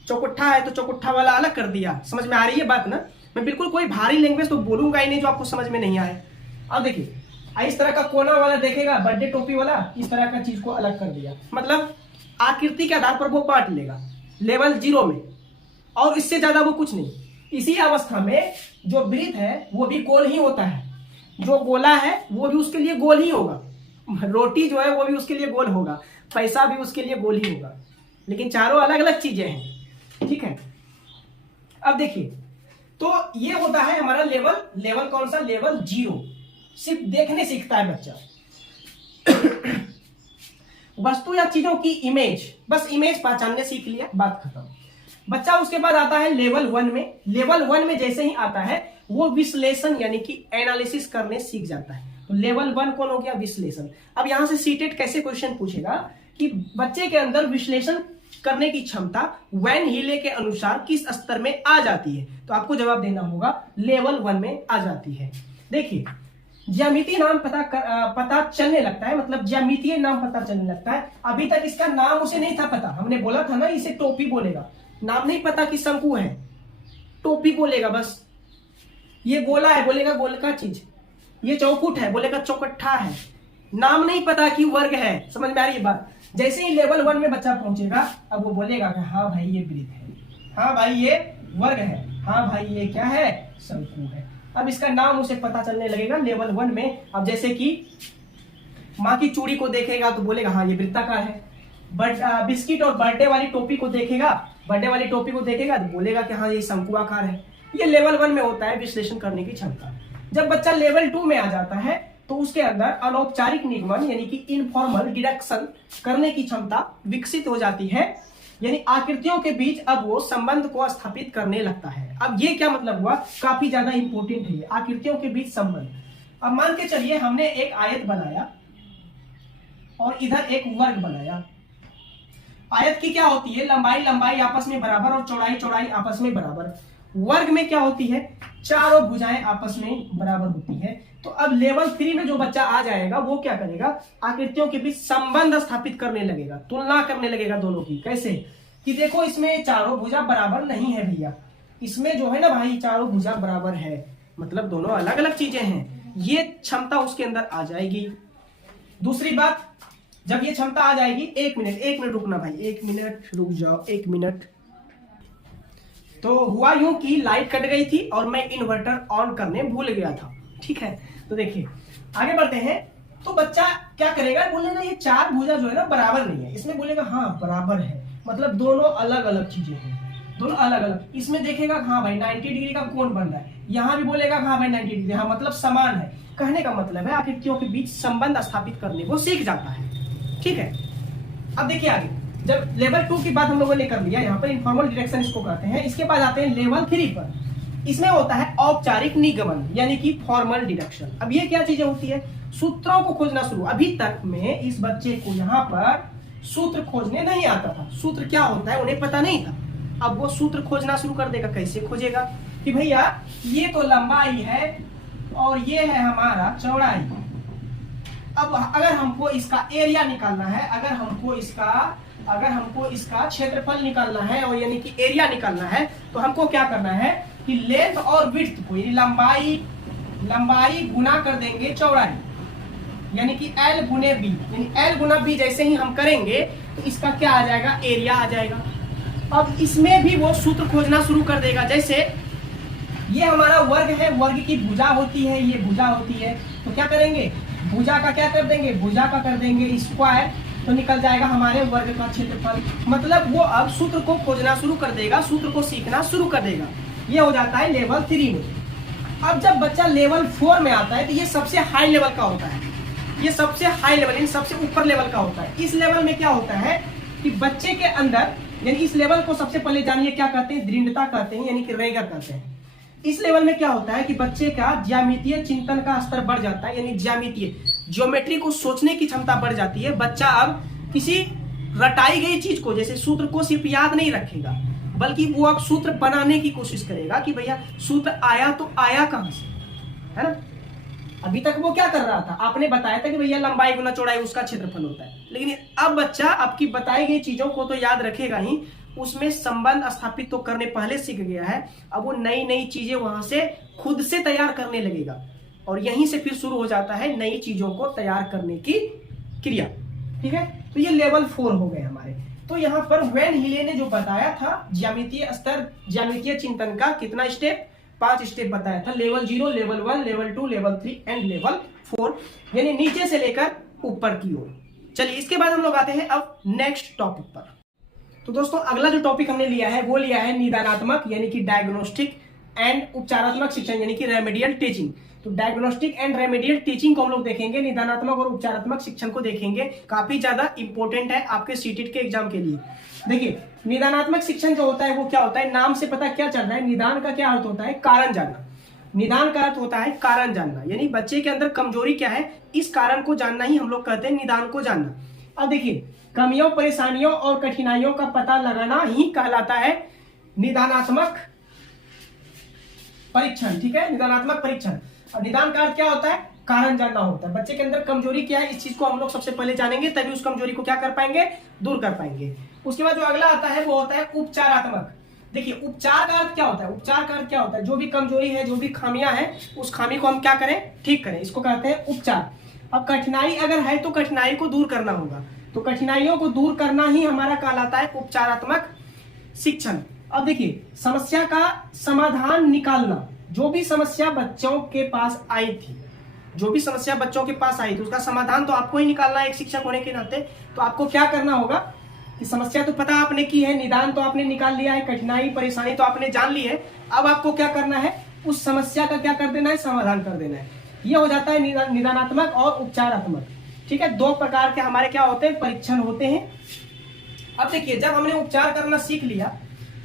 चौकुट्ठा है तो चौकुट्ठा वाला अलग कर दिया। समझ में आ रही है बात ना? मैं बिल्कुल कोई भारी लैंग्वेज तो बोलूंगा ही नहीं जो आपको समझ में नहीं आए। अब देखिए, इस तरह का कोना वाला देखेगा, बर्थडे टोपी वाला, इस तरह का चीज को अलग कर दिया। मतलब आकृति के आधार पर वो बांट लेगा लेवल 0 में। और इससे ज्यादा वो कुछ नहीं। इसी अवस्था में जो वृत्त है वो भी गोल ही होता है, जो गोला है वो भी उसके लिए गोल ही होगा, रोटी जो है वो भी उसके लिए गोल होगा, पैसा भी उसके लिए गोल ही होगा, लेकिन चारों अलग अलग चीजें हैं। ठीक है, अब देखिए, तो ये होता है हमारा लेवल कौन सा, लेवल 0। सिर्फ देखने सीखता है बच्चा, वस्तु या चीजों की इमेज, बस इमेज पहचानने सीख लिया, बात खत्म। बच्चा उसके बाद आता है लेवल 1 में। लेवल 1 में जैसे ही आता है वो विश्लेषण यानी कि एनालिसिस करने सीख जाता है। तो लेवल 1 कौन हो गया, विश्लेषण। अब यहां से सीटेट कैसे क्वेश्चन पूछेगा कि बच्चे के अंदर विश्लेषण करने की क्षमता वैन हीले के अनुसार किस स्तर में आ जाती है, तो आपको जवाब देना होगा लेवल 1 में आ जाती है। देखिए, ज्यामितीय नाम पता चलने लगता है, मतलब ज्यामितीय नाम पता चलने लगता है। अभी तक इसका नाम उसे नहीं था पता, हमने बोला था ना इसे टोपी बोलेगा, नाम नहीं पता कि शंकु है, टोपी बोलेगा बस। ये गोला है बोलेगा गोल का चीज, ये चौकुट है बोलेगा चौकट्ठा है, नाम नहीं पता कि वर्ग है। समझ में आ रही है बात। जैसे ही लेवल 1 में बच्चा पहुंचेगा अब वो बोलेगा कि हाँ भाई ये वृत्त है, हाँ भाई ये वर्ग है, हाँ भाई ये क्या है, शंकु है। अब इसका नाम उसे पता चलने लगेगा लेवल 1 में। अब जैसे कि माँ की चूड़ी को देखेगा तो बोलेगा हाँ ये वृत्ताकार है, बट बिस्किट और बर्थडे वाली टोपी को देखेगा, तो बोलेगा कि हाँ ये शंकुआकार है। ये लेवल 1 में होता है विश्लेषण करने की क्षमता। जब बच्चा लेवल 2 में आ जाता है तो उसके अंदर अनौपचारिक निगमन यानी कि इनफॉर्मल डिडक्शन करने की क्षमता विकसित हो जाती है, यानी आकृतियों के बीच अब वो संबंध को स्थापित करने लगता है। अब ये क्या मतलब हुआ, काफी ज्यादा इंपॉर्टेंट है आकृतियों के बीच संबंध। अब मान के चलिए हमने एक आयत बनाया और इधर एक वर्ग बनाया। आयत की क्या होती है, लंबाई आपस में बराबर और चौड़ाई आपस में बराबर। वर्ग में क्या होती है, चारों भुजाएं आपस में बराबर होती है। तो अब लेवल 3 में जो बच्चा आ जाएगा वो क्या करेगा, आकृतियों के बीच संबंध स्थापित करने लगेगा, तुलना करने लगेगा दोनों की। कैसे कि देखो इसमें चारों भुजा बराबर नहीं है भैया, इसमें जो है ना भाई चारों भुजा बराबर है, मतलब दोनों अलग अलग चीजें हैं। ये क्षमता उसके अंदर आ जाएगी। दूसरी बात, जब ये क्षमता आ जाएगी, एक मिनट रुकना भाई, 1 मिनट रुक जाओ, 1 मिनट। तो हुआ यूं कि लाइट कट गई थी और मैं इन्वर्टर ऑन करने भूल गया था। ठीक है, तो देखिए आगे बढ़ते हैं। तो बच्चा क्या करेगा, बोलेगा ये चार भुजा जो है ना बराबर नहीं है, इसमें बोलेगा हाँ बराबर है, मतलब दोनों अलग अलग चीजें हैं, दोनों अलग अलग। इसमें देखेगा हाँ भाई 90 डिग्री का कोण बन रहा है, यहाँ भी बोलेगा हाँ भाई 90 डिग्री, हाँ मतलब समान है। कहने का मतलब है आकृतियों के बीच संबंध स्थापित करने को सीख जाता है। ठीक है, अब देखिए आगे, जब लेवल 2 की बात हम लोगों ने कर लिया, यहाँ पर इनफॉर्मल डिडक्शन इसको कहते हैं। इसके बाद आते हैं लेवल 3 पर। इसमें होता है औपचारिक निगमन यानी कि फॉर्मल डिडक्शन। अब ये क्या चीजें होती है, सूत्रों को खोजना शुरू। अभी तक में इस बच्चे को यहाँ पर सूत्र खोजने नहीं आता था, सूत्र क्या होता है उन्हें पता नहीं था। अब वो सूत्र खोजना शुरू कर देगा। कैसे खोजेगा कि भैया ये तो लंबाई है और ये है हमारा चौड़ाई। अब अगर हमको इसका एरिया निकालना है, अगर हमको इसका क्षेत्रफल निकालना है और यानी कि एरिया निकालना है, तो हमको क्या करना है कि लेंथ और विड्थ को यानी लंबाई गुना कर देंगे चौड़ाई, यानी कि L गुने B, यानी L गुना B जैसे ही हम करेंगे तो इसका क्या आ जाएगा, एरिया आ जाएगा। अब इसमें भी वो सूत्र खोजना शुरू कर देगा। जैसे ये हमारा वर्ग है, वर्ग की भुजा होती है, ये भुजा होती है, तो क्या करेंगे, भुजा का क्या कर देंगे, भुजा का कर देंगे स्क्वायर, तो निकल जाएगा हमारे वर्ग का क्षेत्रफल। मतलब वो अब सूत्र को खोजना शुरू कर देगा, सूत्र को सीखना शुरू कर देगा। ये हो जाता है लेवल 3 में। अब जब बच्चा लेवल 4 में आता है तो ये सबसे हाई लेवल का होता है, ये सबसे हाई लेवल यानी सबसे ऊपर लेवल का होता है। इस लेवल में क्या होता है कि बच्चे के अंदर, यानी इस लेवल को सबसे पहले जानिए क्या कहते हैं, दृढ़ता कहते हैं, यानी कि रेगा कहते हैं। इस लेवल में क्या होता है कि बच्चे का ज्यामितीय चिंतन का स्तर बढ़ जाता है, यानी ज्यामितीय ज्योमेट्री को सोचने की क्षमता बढ़ जाती है। बच्चा अब किसी रटाई गई चीज को, जैसे सूत्र को सिर्फ याद नहीं रखेगा, बल्कि वो अब सूत्र बनाने की कोशिश करेगा कि भैया सूत्र आया तो आया कहां से, है ना। अभी तक वो क्या कर रहा था, आपने बताया था कि भैया लंबाई गुना चौड़ाई उसका क्षेत्रफल होता है, लेकिन अब बच्चा आपकी बताई गई चीजों को तो याद रखेगा ही, उसमें संबंध स्थापित तो करने पहले सीख गया है। अब वो नई नई चीजें वहां से खुद से तैयार करने लगेगा और यहीं से फिर शुरू हो जाता है नई चीजों को तैयार करने की क्रिया। ठीक है, तो ये लेवल 4 हो गए हमारे। तो यहाँ पर वेन हिले ने जो बताया था ज्यामितीय स्तर, ज्यामितीय चिंतन का कितना स्टेप, 5 स्टेप बताया था। Level 0, level 1, level 2, level 3 and level 4, यानी नीचे से लेकर ऊपर की ओर। चलिए इसके बाद हम लोग आते हैं अब नेक्स्ट टॉपिक पर। तो दोस्तों अगला जो टॉपिक हमने लिया है वो लिया है निदानात्मक यानी कि डायग्नोस्टिक एंड उपचारात्मक शिक्षण यानी कि रेमेडियल टीचिंग। तो डायग्नोस्टिक एंड रेमेडियल टीचिंग को हम लोग देखेंगे, निदानात्मक और उपचारात्मक शिक्षण को देखेंगे। काफी ज्यादा इंपॉर्टेंट है आपके सीटेट के एग्जाम के लिए। देखिए निदानात्मक शिक्षण जो होता है वो क्या होता है, नाम से पता क्या चल रहा है, निदान का क्या अर्थ होता है, कारण जानना। निदान का अर्थ होता है कारण जानना, यानी बच्चे के अंदर कमजोरी क्या है इस कारण को जानना ही हम लोग कहते हैं निदान को जानना। अब देखिए कमियों, परेशानियों और कठिनाइयों का पता लगाना ही कहलाता है निदानात्मक परीक्षण। ठीक है, निदानात्मक परीक्षण। और निदान का अर्थ क्या होता है, कारण जानना होता है। बच्चे के अंदर कमजोरी क्या है इस चीज को हम लोग सबसे पहले जानेंगे, तभी उस कमजोरी को क्या कर पाएंगे, दूर कर पाएंगे। उसके बाद जो अगला आता है वो होता है उपचारात्मक। देखिए उपचार का अर्थ क्या होता है, उपचार का अर्थ क्या होता है, जो भी कमजोरी है, जो भी खामियां हैं, उस खामी को हम क्या करें, ठीक करें, इसको कहते हैं उपचार। अब कठिनाई अगर है तो कठिनाई को दूर करना होगा, तो कठिनाइयों को दूर करना ही हमारा कहलाता है उपचारात्मक शिक्षण। अब देखिए समस्या का समाधान निकालना, जो भी समस्या बच्चों के पास आई थी, जो भी समस्या बच्चों के पास आई थी उसका समाधान तो आपको ही निकालना है एक शिक्षक होने के नाते। तो आपको क्या करना होगा कि समस्या तो पता आपने की है, निदान तो आपने निकाल लिया है, कठिनाई परेशानी तो आपने जान ली है, अब आपको क्या करना है, उस समस्या का क्या कर देना है, समाधान कर देना है। ये हो जाता है निदानात्मक और उपचारात्मक। ठीक है, 2 प्रकार के हमारे क्या होते हैं, परीक्षण होते हैं। अब देखिए जब हमने उपचार करना सीख लिया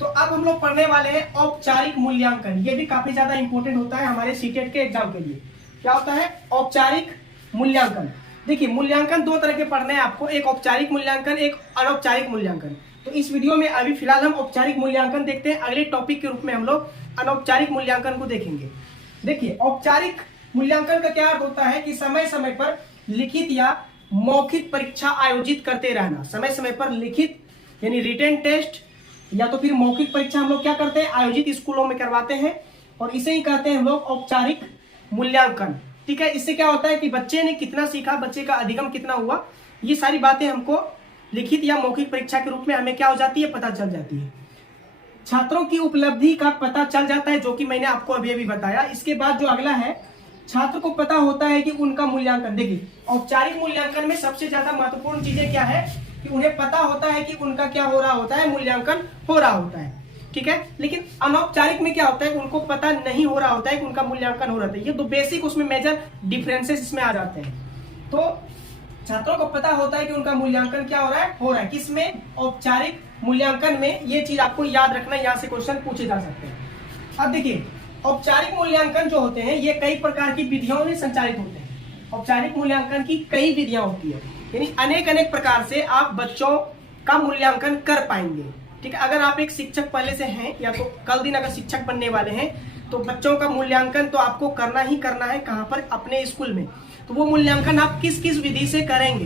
तो अब हम लोग पढ़ने वाले हैं औपचारिक मूल्यांकन। ये भी काफी ज्यादा इंपॉर्टेंट होता है हमारे सीटेट के एग्जाम के लिए। क्या होता है, औपचारिक मूल्यांकन। देखिए मूल्यांकन 2 तरह के पढ़ने हैं आपको, एक औपचारिक मूल्यांकन, एक अनौपचारिक मूल्यांकन। तो इस वीडियो में अभी फिलहाल हम औपचारिक मूल्यांकन देखते हैं, अगले टॉपिक के रूप में हम लोग अनौपचारिक मूल्यांकन को देखेंगे। देखिए औपचारिक मूल्यांकन का क्या अर्थ होता है कि समय समय पर लिखित या मौखिक परीक्षा आयोजित करते रहना। समय समय पर लिखित यानी रिटन टेस्ट या तो फिर मौखिक परीक्षा हम लोग क्या करते हैं, आयोजित स्कूलों में करवाते हैं, और इसे ही कहते हैं हम लोग औपचारिक मूल्यांकन। ठीक है, इससे क्या होता है कि बच्चे ने कितना सीखा, बच्चे का अधिगम कितना हुआ, ये सारी बातें हमको लिखित या मौखिक परीक्षा के रूप में हमें क्या हो जाती है, पता चल जाती है। छात्रों की उपलब्धि का पता चल जाता है, जो कि मैंने आपको अभी अभी बताया। इसके बाद जो अगला है, छात्र को पता होता है कि उनका मूल्यांकन। देखिए औपचारिक मूल्यांकन में सबसे ज्यादा महत्वपूर्ण चीजें क्या है कि उन्हें पता होता है कि उनका क्या हो रहा होता है, मूल्यांकन हो रहा होता है। ठीक है, लेकिन अनौपचारिक में क्या होता है, उनको पता नहीं हो रहा होता है कि उनका मूल्यांकन हो रहा है। ये 2 बेसिक उसमें मेजर डिफरेंसेस इसमें आ जाते हैं। तो छात्रों को पता होता है कि उनका मूल्यांकन क्या हो रहा है किसमें, औपचारिक मूल्यांकन में। ये चीज आपको याद रखना, यहाँ से क्वेश्चन पूछे जा सकते हैं। अब देखिए औपचारिक मूल्यांकन जो होते हैं ये कई प्रकार की विधियों में संचालित होते हैं। औपचारिक मूल्यांकन की कई विधियां होती है, यानी अनेक प्रकार से आप बच्चों का मूल्यांकन कर पाएंगे। ठीक है, अगर आप एक शिक्षक पहले से हैं या तो कल दिन अगर शिक्षक बनने वाले हैं तो बच्चों का मूल्यांकन तो आपको करना ही करना है। कहाँ पर, अपने स्कूल में। तो वो मूल्यांकन आप किस किस विधि से करेंगे,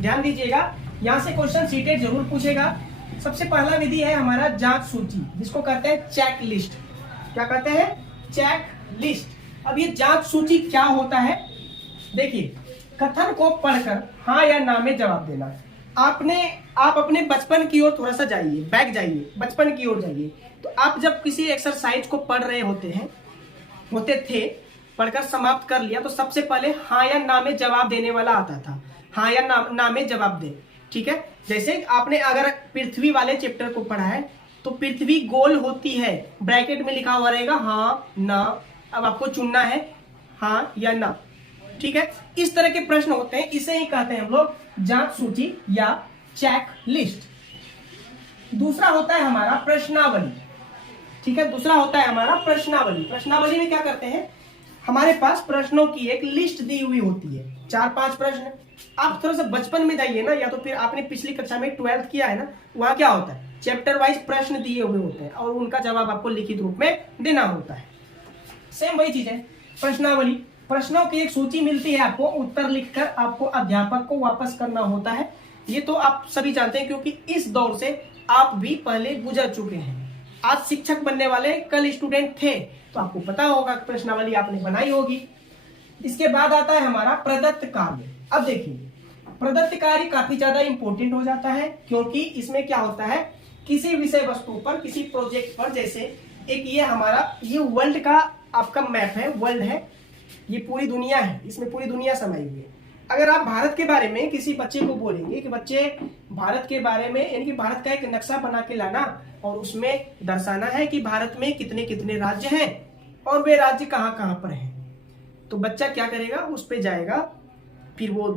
ध्यान दीजिएगा, यहाँ से क्वेश्चन सीटेट जरूर पूछेगा। सबसे पहला विधि है हमारा जांच सूची, जिसको कहते हैं चेक लिस्ट। क्या कहते हैं, चेक लिस्ट। अब ये जांच सूची क्या होता है, देखिए कथन को पढ़कर हाँ या ना में जवाब देना। आप अपने बचपन की ओर थोड़ा सा जाइए, बैक जाइए, बचपन की ओर जाइए। तो आप जब किसी एक्सरसाइज को पढ़ रहे होते थे, पढ़कर समाप्त कर लिया, तो सबसे पहले हाँ या ना में जवाब देने वाला आता था, हाँ या ना में जवाब दे। ठीक है, जैसे आपने अगर पृथ्वी वाले चैप्टर को पढ़ा है तो पृथ्वी गोल होती है, ब्रैकेट में लिखा हुआ रहेगा हाँ ना। अब आपको चुनना है हाँ या ना। ठीक है, इस तरह के प्रश्न होते हैं, इसे ही कहते हैं हम लोग जांच सूची या चेक लिस्ट। दूसरा होता है हमारा प्रश्नावली। ठीक है, दूसरा होता है हमारा प्रश्नावली। प्रश्नावली में क्या करते हैं, हमारे पास प्रश्नों की एक लिस्ट दी हुई होती है, 4-5 प्रश्न। आप थोड़ा सा बचपन में जाइए ना, या तो फिर आपने पिछली कक्षा में 12th किया है ना, वहां क्या होता है, चैप्टर वाइज प्रश्न दिए हुए होते हैं और उनका जवाब आपको लिखित रूप में देना होता है। सेम वही चीज है प्रश्नावली। प्रश्नों की एक सूची मिलती है आपको, उत्तर लिखकर आपको अध्यापक को वापस करना होता है। ये तो आप सभी जानते हैं, क्योंकि इस दौर से आप भी पहले गुजर चुके हैं। आज शिक्षक बनने वाले, कल स्टूडेंट थे, तो आपको पता होगा प्रश्नावली आपने बनाई होगी। इसके बाद आता है हमारा प्रदत्त कार्य। अब देखिए प्रदत्त कार्य काफी ज्यादा इंपॉर्टेंट हो जाता है, क्योंकि इसमें क्या होता है, किसी विषय वस्तु पर, किसी प्रोजेक्ट पर, जैसे एक ये हमारा ये वर्ल्ड का आपका मैप है, वर्ल्ड है, ये पूरी दुनिया है, इसमें पूरी दुनिया समाई हुई है। अगर आप भारत के बारे में किसी बच्चे को बोलेंगे कि बच्चे भारत के बारे में, यानी कि भारत का एक नक्शा बना के लाना और उसमें दर्शाना है कि भारत में कितने कितने राज्य हैं और वे राज्य कहाँ कहाँ पर हैं, तो बच्चा क्या करेगा, उस पे जाएगा, फिर वो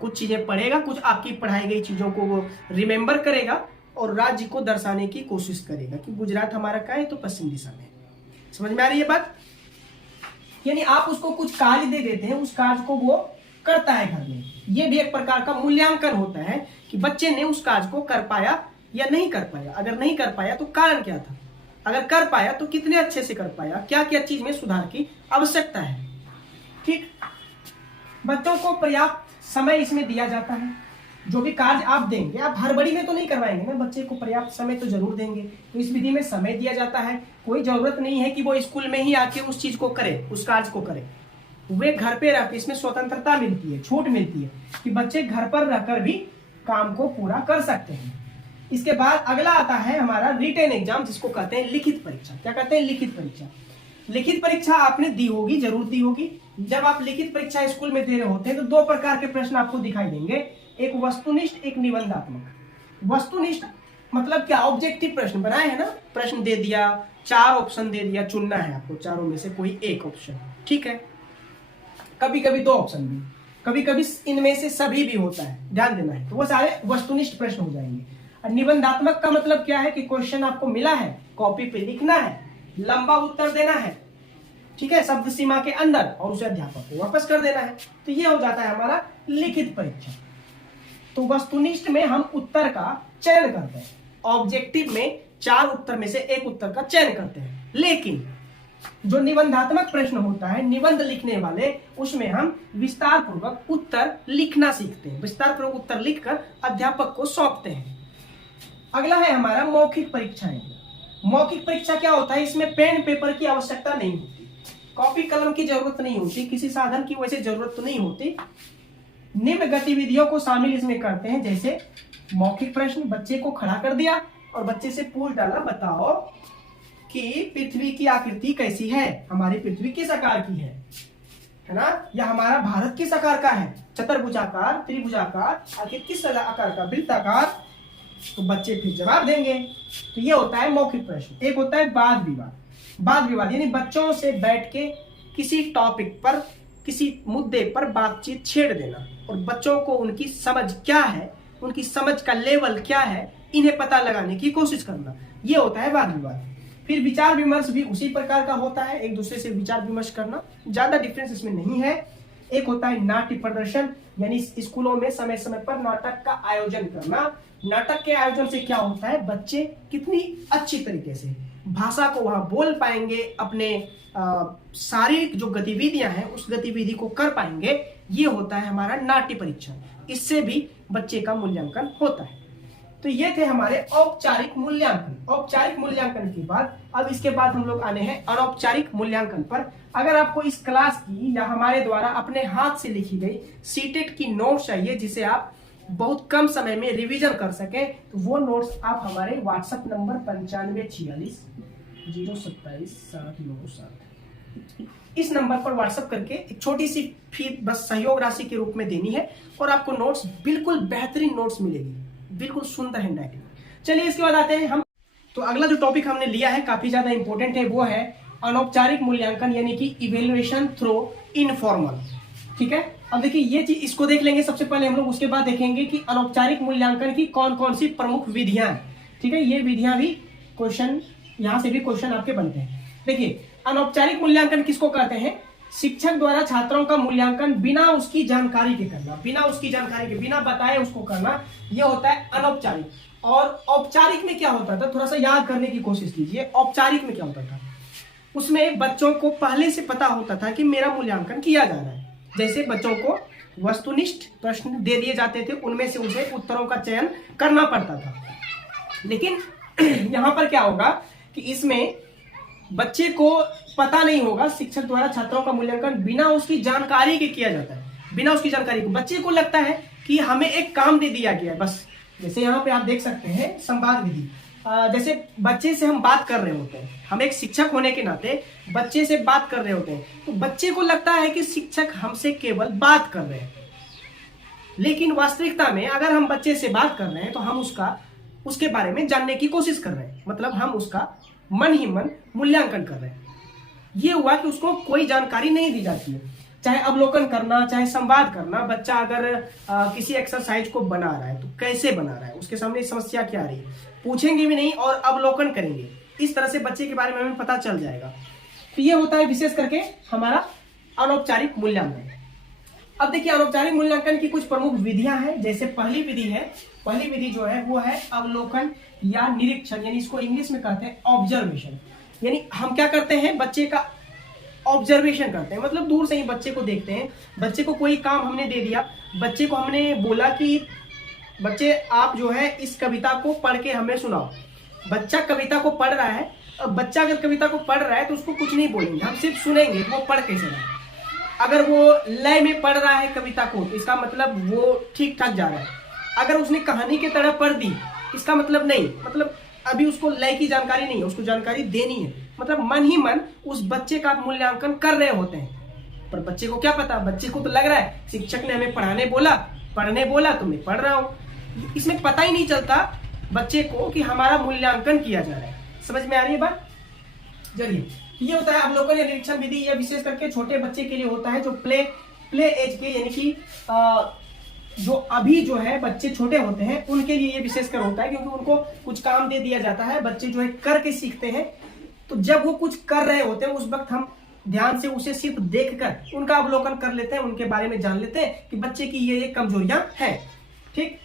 कुछ चीजें पढ़ेगा, कुछ आपकी पढ़ाई गई चीजों को वो रिमेम्बर करेगा और राज्य को दर्शाने की कोशिश करेगा कि गुजरात हमारा कहाँ है, तो पश्चिम दिशा में। समझ में आ रही है बात? यानी आप उसको कुछ कार्य दे देते हैं, उस कार्य को वो करता है घर में। ये भी एक प्रकार का मूल्यांकन होता है कि बच्चे ने उस कार्य को कर पाया या नहीं कर पाया। अगर नहीं कर पाया तो कारण क्या था, अगर कर पाया तो कितने अच्छे से कर पाया, क्या क्या चीज में सुधार की आवश्यकता है। ठीक, बच्चों को पर्याप्त समय इसमें दिया जाता है। जो भी कार्य आप देंगे, आप हड़बड़ी में तो नहीं करवाएंगे ना, बच्चे को पर्याप्त समय तो जरूर देंगे। तो इस विधि में समय दिया जाता है। कोई जरूरत नहीं है कि वो स्कूल में ही आके उस चीज को करे, उस कार्य को करे। वे घर पे रहकर, इसमें स्वतंत्रता मिलती है, छूट मिलती है कि बच्चे घर पर रहकर भी काम को पूरा कर सकते हैं। इसके बाद अगला आता है हमारा रिटेन एग्जाम, जिसको कहते हैं लिखित परीक्षा। क्या कहते हैं? लिखित परीक्षा। लिखित परीक्षा आपने दी होगी, जरूर दी होगी। जब आप लिखित परीक्षा स्कूल में दे रहे होते हैं तो दो प्रकार के प्रश्न आपको दिखाई देंगे, एक वस्तुनिष्ठ, एक निबंधात्मक। वस्तुनिष्ठ मतलब क्या, ऑब्जेक्टिव प्रश्न बनाए है ना, प्रश्न दे दिया, 4 ऑप्शन दे दिया, चुनना है आपको चारों में से कोई एक ऑप्शन। ठीक है, कभी कभी 2 ऑप्शन भी, कभी कभी इनमें से सभी भी होता है, ध्यान देना है। तो वो सारे वस्तुनिष्ठ प्रश्न हो जाएंगे। और निबंधात्मक का मतलब क्या है कि क्वेश्चन आपको मिला है, कॉपी पे लिखना है, लंबा उत्तर देना है, ठीक है, शब्द सीमा के अंदर, और उसे अध्यापक को वापस कर देना है। तो ये हो जाता है हमारा लिखित परीक्षा। तो वस्तुनिष्ठ में हम उत्तर का चयन करते हैं, ऑब्जेक्टिव में 4 उत्तर में से एक उत्तर का चयन करते हैं। लेकिन जो निबंधात्मक प्रश्न होता है, निबंध लिखने वाले, उसमें हम विस्तार पूर्वक उत्तर लिखना सीखते हैं। विस्तार पूर्वक उत्तर लिखकर अध्यापक को सौंपते हैं। अगला है हमारा मौखिक परीक्षाएं। मौखिक परीक्षा क्या होता है, इसमें पेन पेपर की आवश्यकता नहीं होती, कॉपी कलम की जरूरत नहीं होती, किसी साधन की वैसे जरूरत तो नहीं होती। निम्न गतिविधियों को शामिल इसमें करते हैं, जैसे मौखिक प्रश्न, बच्चे को खड़ा कर दिया और बच्चे से पूछ डाला, बताओ कि पृथ्वी की आकृति कैसी है, हमारी पृथ्वी किस आकार की है ना, या हमारा भारत किस आकार का है, चतुर्भुजाकार, त्रिभुजाकार, आखिर किस आकार का, वृत्ताकार। तो बच्चे फिर जवाब देंगे। तो ये होता है मौखिक प्रश्न। एक होता है वाद विवाद। वाद विवाद यानी बच्चों से बैठ के किसी टॉपिक पर, किसी मुद्दे पर बातचीत छेड़ देना और बच्चों को उनकी समझ क्या है, उनकी समझ का लेवल क्या है, इन्हें पता लगाने की कोशिश करना, ये होता है वाद विवाद। फिर विचार विमर्श भी उसी प्रकार का होता है, एक दूसरे से विचार विमर्श करना, ज्यादा डिफरेंस इसमें नहीं है। एक होता है नाट्य प्रदर्शन, यानी स्कूलों में समय समय पर नाटक का आयोजन करना। नाटक के आयोजन से क्या होता है, बच्चे कितनी अच्छी तरीके से भाषा को वहां बोल पाएंगे, अपने शारीरिक जो गतिविधियां हैं उस गतिविधि को कर पाएंगे। ये होता है हमारा नाट्य परीक्षण, इससे भी बच्चे का मूल्यांकन होता है। तो ये थे हमारे औपचारिक मूल्यांकन। औपचारिक मूल्यांकन के बाद अब इसके बाद हम लोग आने हैं अनौपचारिक मूल्यांकन पर। अगर आपको इस क्लास की या हमारे द्वारा अपने हाथ से लिखी गई सीटेट की नोट्स चाहिए, जिसे आप बहुत कम समय में रिवीजन कर सके, तो वो नोट्स आप हमारे व्हाट्सएप नंबर 9546 027 797 इस नंबर पर व्हाट्सएप करके एक छोटी सी फी बस सहयोग राशि के रूप में देनी है और आपको नोट्स, बिल्कुल बेहतरीन नोट्स मिलेगी, बिल्कुल सुंदर हैंडराइटिंग। चलिए इसके बाद आते हैं हम, तो अगला जो टॉपिक हमने लिया है काफी ज्यादा इंपॉर्टेंट है, वो है अनौपचारिक मूल्यांकन, यानी कि इवेल्युएशन थ्रू इनफॉर्मल। ठीक है, अब देखिए ये चीज, इसको देख लेंगे सबसे पहले हम लोग, उसके बाद देखेंगे कि अनौपचारिक मूल्यांकन की कौन कौन सी प्रमुख विधियां हैं। ठीक है, ये विधियां भी क्वेश्चन, यहां से भी क्वेश्चन आपके बनते हैं। देखिए अनौपचारिक मूल्यांकन किसको कहते हैं, शिक्षक द्वारा छात्रों का मूल्यांकन बिना उसकी जानकारी के करना, बिना उसकी जानकारी के, बिना बताए उसको करना, यह होता है अनौपचारिक। और औपचारिक में क्या होता था, थोड़ा सा याद करने की कोशिश कीजिए। औपचारिक में क्या होता था, उसमें बच्चों को पहले से पता होता था कि मेरा मूल्यांकन किया जा रहा है। जैसे बच्चों को वस्तुनिष्ठ प्रश्न दे दिए जाते थे, उनमें से उसे उत्तरों का चयन करना पड़ता था। लेकिन यहां पर क्या होगा कि इसमें बच्चे को पता नहीं होगा, शिक्षक द्वारा छात्रों का मूल्यांकन बिना उसकी जानकारी के किया जाता है, बिना उसकी जानकारी के। बच्चे को लगता है कि हमें एक काम दे दिया गया है बस। जैसे यहाँ पे आप देख सकते हैं संवाद विधि। जैसे बच्चे से हम बात कर रहे होते हैं, हम एक शिक्षक होने के नाते बच्चे से बात कर रहे होते हैं, तो बच्चे को लगता है कि शिक्षक हमसे केवल बात कर रहे हैं, लेकिन वास्तविकता में अगर हम बच्चे से बात कर रहे हैं तो हम उसके बारे में जानने की कोशिश कर रहे हैं, मतलब हम उसका मन ही मन मूल्यांकन कर रहे हैं। ये हुआ कि उसको कोई जानकारी नहीं दी जाती है, चाहे अवलोकन करना, चाहे संवाद करना। बच्चा अगर किसी एक्सरसाइज को बना रहा है तो कैसे बना रहा है, उसके सामने समस्या क्या आ रही है, पूछेंगे भी नहीं और अवलोकन करेंगे। इस तरह से बच्चे के बारे में हमें पता चल जाएगा। तो ये होता है विशेष करके हमारा अनौपचारिक मूल्यांकन। अब देखिए अनौपचारिक मूल्यांकन की कुछ प्रमुख विधियां हैं। जैसे पहली विधि जो है वो है अवलोकन या निरीक्षण, यानी इसको इंग्लिश में कहते हैं ऑब्जर्वेशन। यानी हम क्या करते हैं, बच्चे का ऑब्जर्वेशन करते हैं, मतलब दूर से ही बच्चे को देखते हैं। बच्चे को कोई काम हमने दे दिया, बच्चे को हमने बोला कि बच्चे आप जो है इस कविता को पढ़ के हमें सुनाओ। बच्चा कविता को पढ़ रहा है, अब बच्चा अगर कविता को पढ़ रहा है तो उसको कुछ नहीं बोलेंगे, हम सिर्फ सुनेंगे वो पढ़ कैसे रहा है। अगर वो लय में पढ़ रहा है कविता को तो इसका मतलब वो ठीक ठाक जा रहा है। अगर उसने कहानी की तरह पढ़ दी इसका मतलब नहीं, मतलब अभी उसको लय की जानकारी नहीं है, उसको जानकारी देनी है। मतलब मन ही मन उस बच्चे का मूल्यांकन कर रहे होते हैं, पर बच्चे को क्या पता, बच्चे को तो लग रहा है शिक्षक ने हमें पढ़ने बोला तो मैं पढ़ रहा हूँ। इसमें पता ही नहीं चलता बच्चे को कि हमारा मूल्यांकन किया जा रहा है। समझ में आ रही है बात? चलिए, ये होता है अवलोकन या निरीक्षण विधि। यह विशेष करके छोटे बच्चे के लिए होता है जो प्ले एज के, यानी कि जो अभी जो है बच्चे छोटे होते हैं उनके लिए ये विशेषकर होता है, क्योंकि उनको कुछ काम दे दिया जाता है, बच्चे जो है करके सीखते हैं। तो जब वो कुछ कर रहे होते हैं उस वक्त हम ध्यान से उसे सिर्फ देखकर उनका अवलोकन कर लेते हैं, उनके बारे में जान लेते हैं कि बच्चे की ये कमजोरियां हैं। ठीक,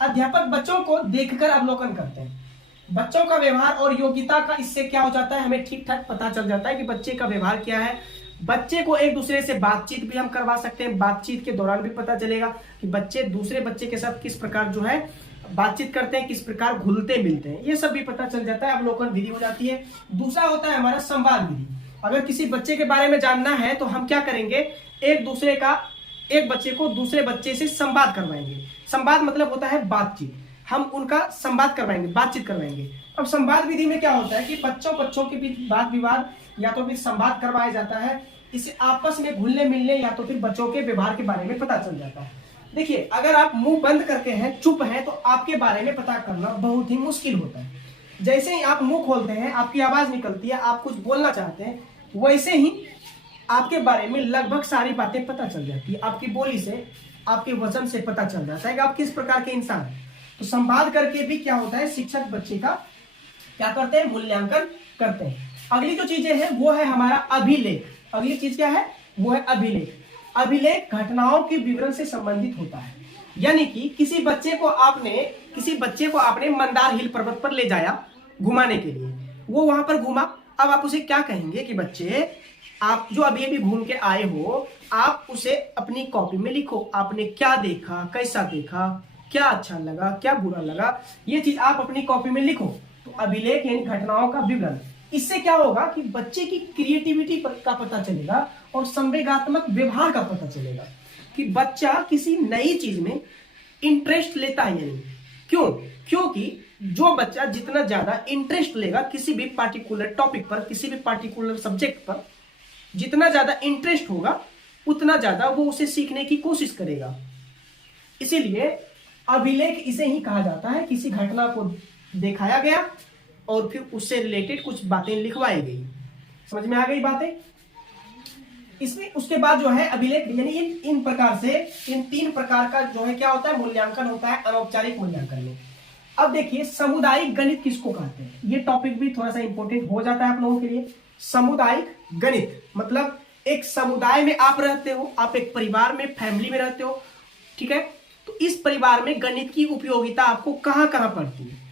अध्यापक बच्चों को देखकर अवलोकन करते हैं। बच्चों का व्यवहार और योग्यता का इससे क्या हो जाता है, हमें ठीक ठाक पता चल जाता है कि बच्चे का व्यवहार क्या है। बच्चे को एक दूसरे से बातचीत भी हम करवा सकते हैं, बातचीत के दौरान भी पता चलेगा कि बच्चे दूसरे बच्चे के साथ किस प्रकार जो है बातचीत करते हैं, किस प्रकार घुलते मिलते हैं, ये सब भी पता चल जाता है। अवलोकन विधि हो जाती है। दूसरा होता है हमारा संवाद विधि। अगर किसी बच्चे के बारे में जानना है तो हम क्या करेंगे, एक बच्चे को दूसरे बच्चे से संवाद करवाएंगे। संवाद मतलब होता है बातचीत, हम उनका संवाद करवाएंगे, बातचीत करवाएंगे। अब संवाद विधि में क्या होता है कि बच्चों के बीच वाद विवाद या तो फिर संवाद करवाया जाता है, इससे आपस में घुलने मिलने या तो फिर बच्चों के व्यवहार के बारे में पता चल जाता है। देखिए, अगर आप मुंह बंद करके हैं, चुप हैं, तो आपके बारे में पता करना बहुत ही मुश्किल होता है। जैसे ही आप मुंह खोलते हैं, आपकी आवाज निकलती है, आप कुछ बोलना चाहते हैं, वैसे ही आपके बारे में लगभग सारी बातें पता चल जाती है। आपकी बोली से, आपके वचन से पता चल जाता है कि आप किस प्रकार के इंसान हैं। तो संवाद करके भी क्या होता है, शिक्षक बच्चे का क्या करते हैं, मूल्यांकन करते हैं। अगली जो चीजें हैं वो है हमारा अभिलेख। अगली चीज क्या है, वो है अभिलेख। अभिलेख घटनाओं के विवरण से संबंधित होता है। यानी कि किसी बच्चे को आपने मंदार हिल पर्वत पर ले जाया घुमाने के लिए, वो वहां पर घूमा। अब आप उसे क्या कहेंगे कि बच्चे, आप जो अभी घूम के आए हो, आप उसे अपनी कॉपी में लिखो, आपने क्या देखा, कैसा देखा, क्या अच्छा लगा, क्या बुरा लगा, ये चीज आप अपनी कॉपी में लिखो। तो अभिलेख यानी घटनाओं का विवरण। इससे क्या होगा कि बच्चे की क्रिएटिविटी का पता चलेगा और संवेगात्मक व्यवहार का पता चलेगा कि बच्चा किसी नई चीज में इंटरेस्ट लेता है या नहीं। क्यों? क्योंकि जो बच्चा जितना ज्यादा इंटरेस्ट लेगा किसी भी पार्टिकुलर टॉपिक पर, किसी भी पार्टिकुलर सब्जेक्ट पर, जितना ज्यादा इंटरेस्ट होगा उतना ज्यादा वो उसे सीखने की कोशिश करेगा। इसीलिए अभिलेख इसे ही कहा जाता है, किसी घटना को दिखाया गया और फिर उससे रिलेटेड कुछ बातें लिखवाई गई। समझ में आ गई बातें? इसमें उसके बाद जो है अभिलेख, यानी इन प्रकार से इन तीन प्रकार का जो है क्या होता है, मूल्यांकन होता है अनौपचारिक मूल्यांकन में। अब देखिए, सामुदायिक गणित किसको कहते हैं, ये टॉपिक भी थोड़ा सा इंपॉर्टेंट हो जाता है आप लोगों के लिए। सामुदायिक गणित मतलब एक समुदाय में आप रहते हो, आप एक परिवार में, फैमिली में रहते हो, ठीक है। तो इस परिवार में गणित की उपयोगिता आपको कहां कहां पड़ती है।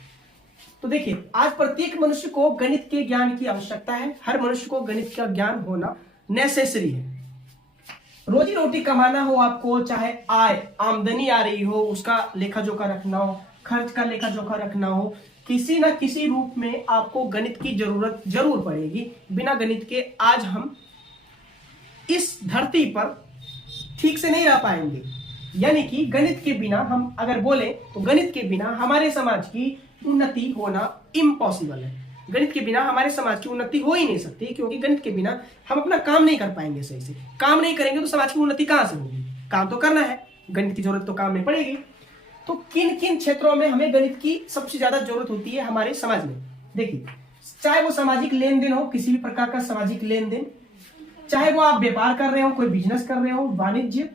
तो देखिए, आज प्रत्येक मनुष्य को गणित के ज्ञान की आवश्यकता है। हर मनुष्य को गणित का ज्ञान होना नेसेसरी है। रोजी रोटी कमाना हो आपको, चाहे आमदनी आ रही हो, उसका लेखा जोखा रखना हो, खर्च का लेखा जोखा रखना हो, किसी ना किसी रूप में आपको गणित की जरूरत जरूर पड़ेगी। बिना गणित के आज हम इस धरती पर ठीक से नहीं रह पाएंगे। यानी कि गणित के बिना हम अगर बोले तो गणित के बिना हमारे समाज की उन्नति होना इम्पॉसिबल है। गणित के बिना हमारे समाज की उन्नति हो ही नहीं सकती, क्योंकि गणित के बिना हम अपना काम नहीं कर पाएंगे। सही से काम नहीं करेंगे तो समाज की उन्नति कहां से होगी? काम तो करना है, गणित की जरूरत तो काम में पड़ेगी। तो किन किन क्षेत्रों में हमें गणित की सबसे ज्यादा जरूरत होती है हमारे समाज में? देखिए, चाहे वो सामाजिक लेन देन हो, किसी भी प्रकार का सामाजिक लेन देन, चाहे वो आप व्यापार कर रहे हो, कोई बिजनेस कर रहे हो, वाणिज्य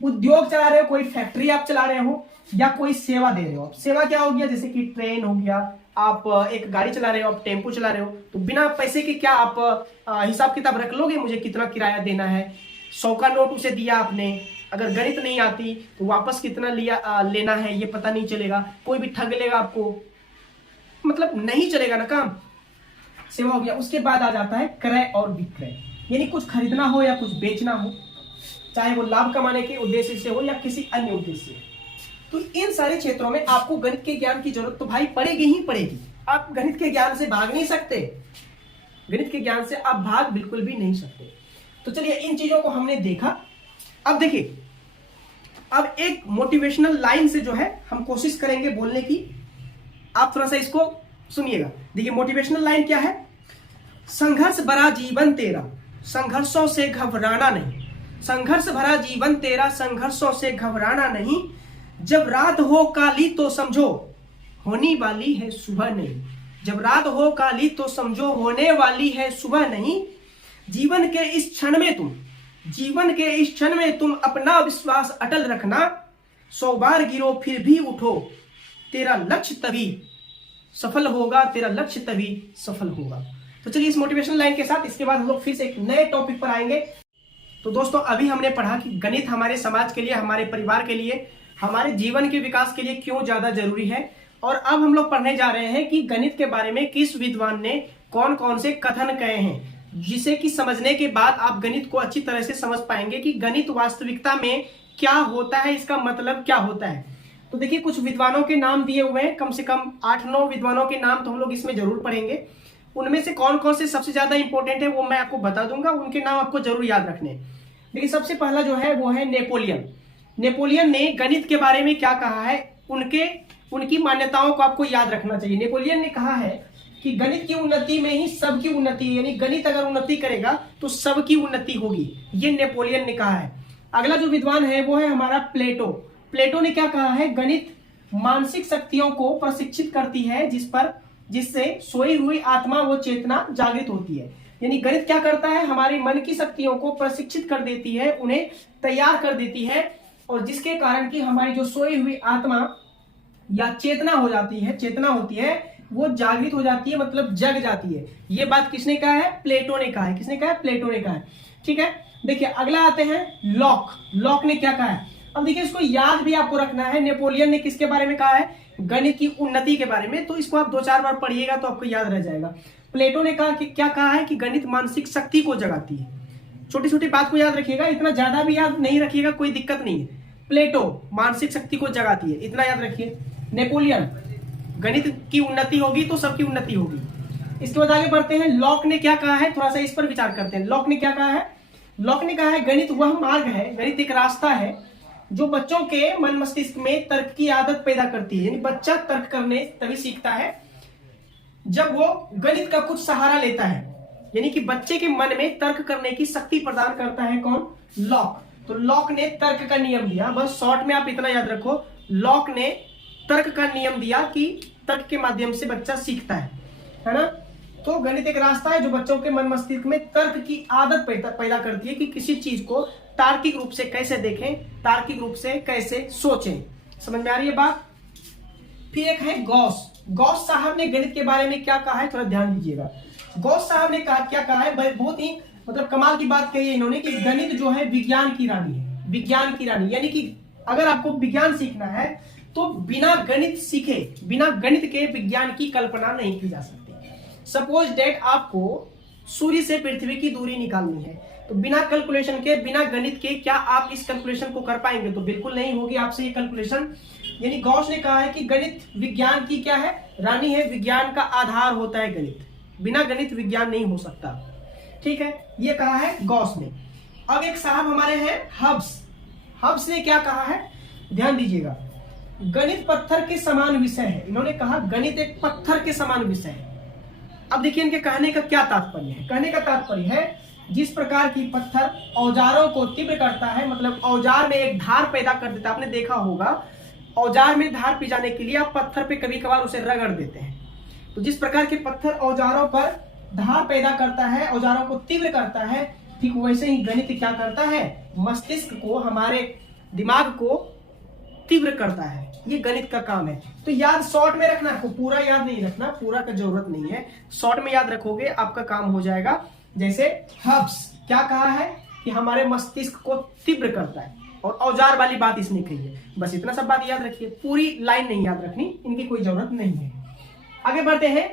उद्योग चला रहे हो, कोई फैक्ट्री आप चला रहे हो, या कोई सेवा दे रहे हो। सेवा क्या हो गया? जैसे कि ट्रेन हो गया, आप एक गाड़ी चला रहे हो, आप टेम्पो चला रहे हो, तो बिना पैसे के क्या आप हिसाब किताब रख लोगे? मुझे कितना किराया देना है, 100 का नोट उसे दिया आपने, अगर गणित नहीं आती तो वापस कितना लेना है ये पता नहीं चलेगा, कोई भी ठग लेगा आपको, मतलब नहीं चलेगा ना काम। सेवा हो गया। उसके बाद आ जाता है क्रय और विक्रय, यानी कुछ खरीदना हो या कुछ बेचना हो, चाहे वो लाभ कमाने के उद्देश्य से हो या किसी अन्य उद्देश्य से। तो इन सारे क्षेत्रों में आपको गणित के ज्ञान की जरूरत तो भाई पड़ेगी ही पड़ेगी। आप गणित के ज्ञान से भाग नहीं सकते, गणित के ज्ञान से आप भाग बिल्कुल भी नहीं सकते। तो चलिए, इन चीजों को हमने देखा। अब देखिए, अब एक मोटिवेशनल लाइन से जो है हम कोशिश करेंगे बोलने की, आप थोड़ा सा इसको सुनिएगा। देखिए, मोटिवेशनल लाइन क्या है? संघर्ष भरा जीवन तेरा, संघर्षों से घबराना नहीं। संघर्ष भरा जीवन तेरा, संघर्षों से घबराना नहीं। जब रात हो काली तो समझो होने वाली है सुबह नहीं। जब रात हो काली तो समझो होने वाली है सुबह नहीं। जीवन के इस क्षण में तुम अपना विश्वास अटल रखना। 100 बार गिरो फिर भी उठो, तेरा लक्ष्य तभी सफल होगा, तेरा लक्ष्य तभी सफल होगा। तो चलिए, इस मोटिवेशनल लाइन के साथ इसके बाद हम लोग फिर से एक नए टॉपिक पर आएंगे। तो दोस्तों, अभी हमने पढ़ा कि गणित हमारे समाज के लिए, हमारे परिवार के लिए, हमारे जीवन के विकास के लिए क्यों ज्यादा जरूरी है। और अब हम लोग पढ़ने जा रहे हैं कि गणित के बारे में किस विद्वान ने कौन कौन से कथन कहे हैं, जिसे कि समझने के बाद आप गणित को अच्छी तरह से समझ पाएंगे कि गणित वास्तविकता में क्या होता है, इसका मतलब क्या होता है। तो देखिए, कुछ विद्वानों के नाम दिए हुए हैं, कम से कम 8-9 विद्वानों के नाम तो हम लोग इसमें जरूर पढ़ेंगे। उनमें से कौन कौन से सबसे ज्यादा इंपॉर्टेंट है वो मैं आपको बता दूंगा, उनके नाम आपको जरूर याद रखने। देखिए, सबसे पहला जो है वो है नेपोलियन। नेपोलियन ने गणित के बारे में क्या कहा है, उनकी मान्यताओं को आपको याद रखना चाहिए। नेपोलियन ने कहा है कि गणित की उन्नति में ही सबकी उन्नति है, यानी गणित अगर उन्नति करेगा तो सबकी उन्नति होगी, ये नेपोलियन ने कहा है। अगला जो विद्वान है वो है हमारा प्लेटो। प्लेटो ने क्या कहा है? गणित मानसिक शक्तियों को प्रशिक्षित करती है, जिससे सोई हुई आत्मा वो चेतना जागृत होती है। यानी गणित क्या करता है? हमारे मन की शक्तियों को प्रशिक्षित कर देती है, उन्हें तैयार कर देती है, और जिसके कारण कि हमारी जो सोई हुई आत्मा या चेतना होती है वो जागृत हो जाती है, मतलब जग जाती है। ये बात किसने कहा है? प्लेटो ने कहा है। किसने कहा है? प्लेटो ने कहा है। ठीक है, देखिए अगला आते हैं लॉक। लॉक ने क्या कहा है? अब देखिए, इसको याद भी आपको रखना है। नेपोलियन ने किसके बारे में कहा है? गणित की उन्नति के बारे में। तो इसको आप 2-4 बार पढ़िएगा तो आपको याद रह जाएगा। प्लेटो ने कहा कि क्या कहा है कि गणित मानसिक शक्ति को जगाती है। छोटी छोटी बात को याद रखिएगा, इतना ज्यादा भी याद नहीं रखिएगा, कोई दिक्कत नहीं है। प्लेटो मानसिक शक्ति को जगाती है, इतना याद रखिए। नेपोलियन गणित की उन्नति होगी तो सबकी उन्नति होगी। इसके बाद आगे बढ़ते हैं। लॉक ने क्या कहा है, थोड़ा सा इस पर विचार करते हैं। लॉक ने क्या कहा है? लॉक ने कहा है गणित वह मार्ग है, गणित एक रास्ता है जो बच्चों के मन मस्तिष्क में तर्क की आदत पैदा करती है। यानी बच्चा तर्क करने तभी सीखता है जब वो गणित का कुछ सहारा लेता है। यानी कि बच्चे के मन में तर्क करने की शक्ति प्रदान करता है कौन? लॉक। तो लॉक ने तर्क का नियम दिया, बस शॉर्ट में आप इतना याद रखो, लॉक ने तर्क का नियम दिया कि तर्क के माध्यम से बच्चा सीखता है ना। तो गणित एक रास्ता है जो बच्चों के मन मस्तिष्क में तर्क की आदत पैदा करती है कि किसी चीज को तार्किक रूप से कैसे देखें, तार्किक रूप से कैसे सोचें। समझ में आ रही है बात? फिर एक है गॉस। गॉस साहब ने गणित के बारे में क्या कहा है, थोड़ा ध्यान दीजिएगा। गॉस साहब ने क्या कहा है, बहुत ही मतलब कमाल की बात कही है इन्होंने कि गणित जो है विज्ञान की रानी है। विज्ञान की रानी यानी कि अगर आपको विज्ञान सीखना है तो बिना गणित सीखे, बिना गणित के विज्ञान की कल्पना नहीं की जा सकती। सपोज डेट आपको सूर्य से पृथ्वी की दूरी निकालनी है, तो बिना कैलकुलेशन के, बिना गणित के क्या आप इस कैलकुलेशन को कर पाएंगे? तो बिल्कुल नहीं होगी आपसे ये कैलकुलेशन। यानी गॉस ने कहा है कि गणित विज्ञान की क्या है? रानी है, विज्ञान का आधार होता है गणित। बिना गणित विज्ञान नहीं हो सकता। ठीक है, ये कहा है गॉस ने। अब एक साहब हमारे हैं हब्स। हब्स ने क्या कहा है, ध्यान दीजिएगा, गणित पत्थर के समान विषय है। इन्होंने कहा गणित एक पत्थर के समान विषय है। अब देखिए इनके कहने का क्या तात्पर्य है। कहने का तात्पर्य है जिस प्रकार की पत्थर औजारों को तीव्र करता है, मतलब औजार में एक धार पैदा कर देता है। आपने देखा होगा औजार में धार पी जाने के लिए आप पत्थर पे कभी कभार उसे रगड़ देते हैं। तो जिस प्रकार के पत्थर औजारों पर धार पैदा करता है, औजारों को तीव्र करता है, ठीक वैसे ही गणित क्या करता है, मस्तिष्क को, हमारे दिमाग को तीव्र करता है। ये गणित का काम है। तो याद शॉर्ट में रखना है, पूरा याद नहीं रखना, पूरा का जरूरत नहीं है, शॉर्ट में याद रखोगे आपका काम हो जाएगा। जैसे हब्स क्या कहा है कि हमारे मस्तिष्क को तीव्र करता है, और औजार वाली बात इसने कही है। बस इतना सब बात याद रखिए, पूरी लाइन नहीं याद रखनी, इनकी कोई जरूरत नहीं है। आगे बढ़ते हैं।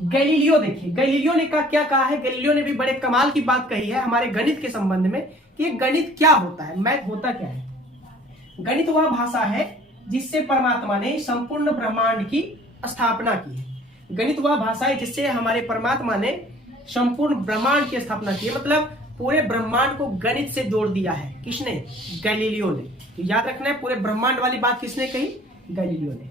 गैलीलियो देखिए, गैलीलियो ने क्या कहा है। गैलीलियो ने भी बड़े कमाल की बात कही है हमारे गणित के संबंध में कि ये गणित क्या होता है, मैथ होता क्या है। गणित वह भाषा है जिससे परमात्मा ने संपूर्ण ब्रह्मांड की स्थापना की है। गणित वह भाषा है जिससे हमारे परमात्मा ने संपूर्ण ब्रह्मांड की स्थापना की है, मतलब पूरे ब्रह्मांड को गणित से जोड़ दिया है। किसने, गैलीलियो ने। तो याद रखना है, पूरे ब्रह्मांड वाली बात किसने कही, गैलीलियो ने।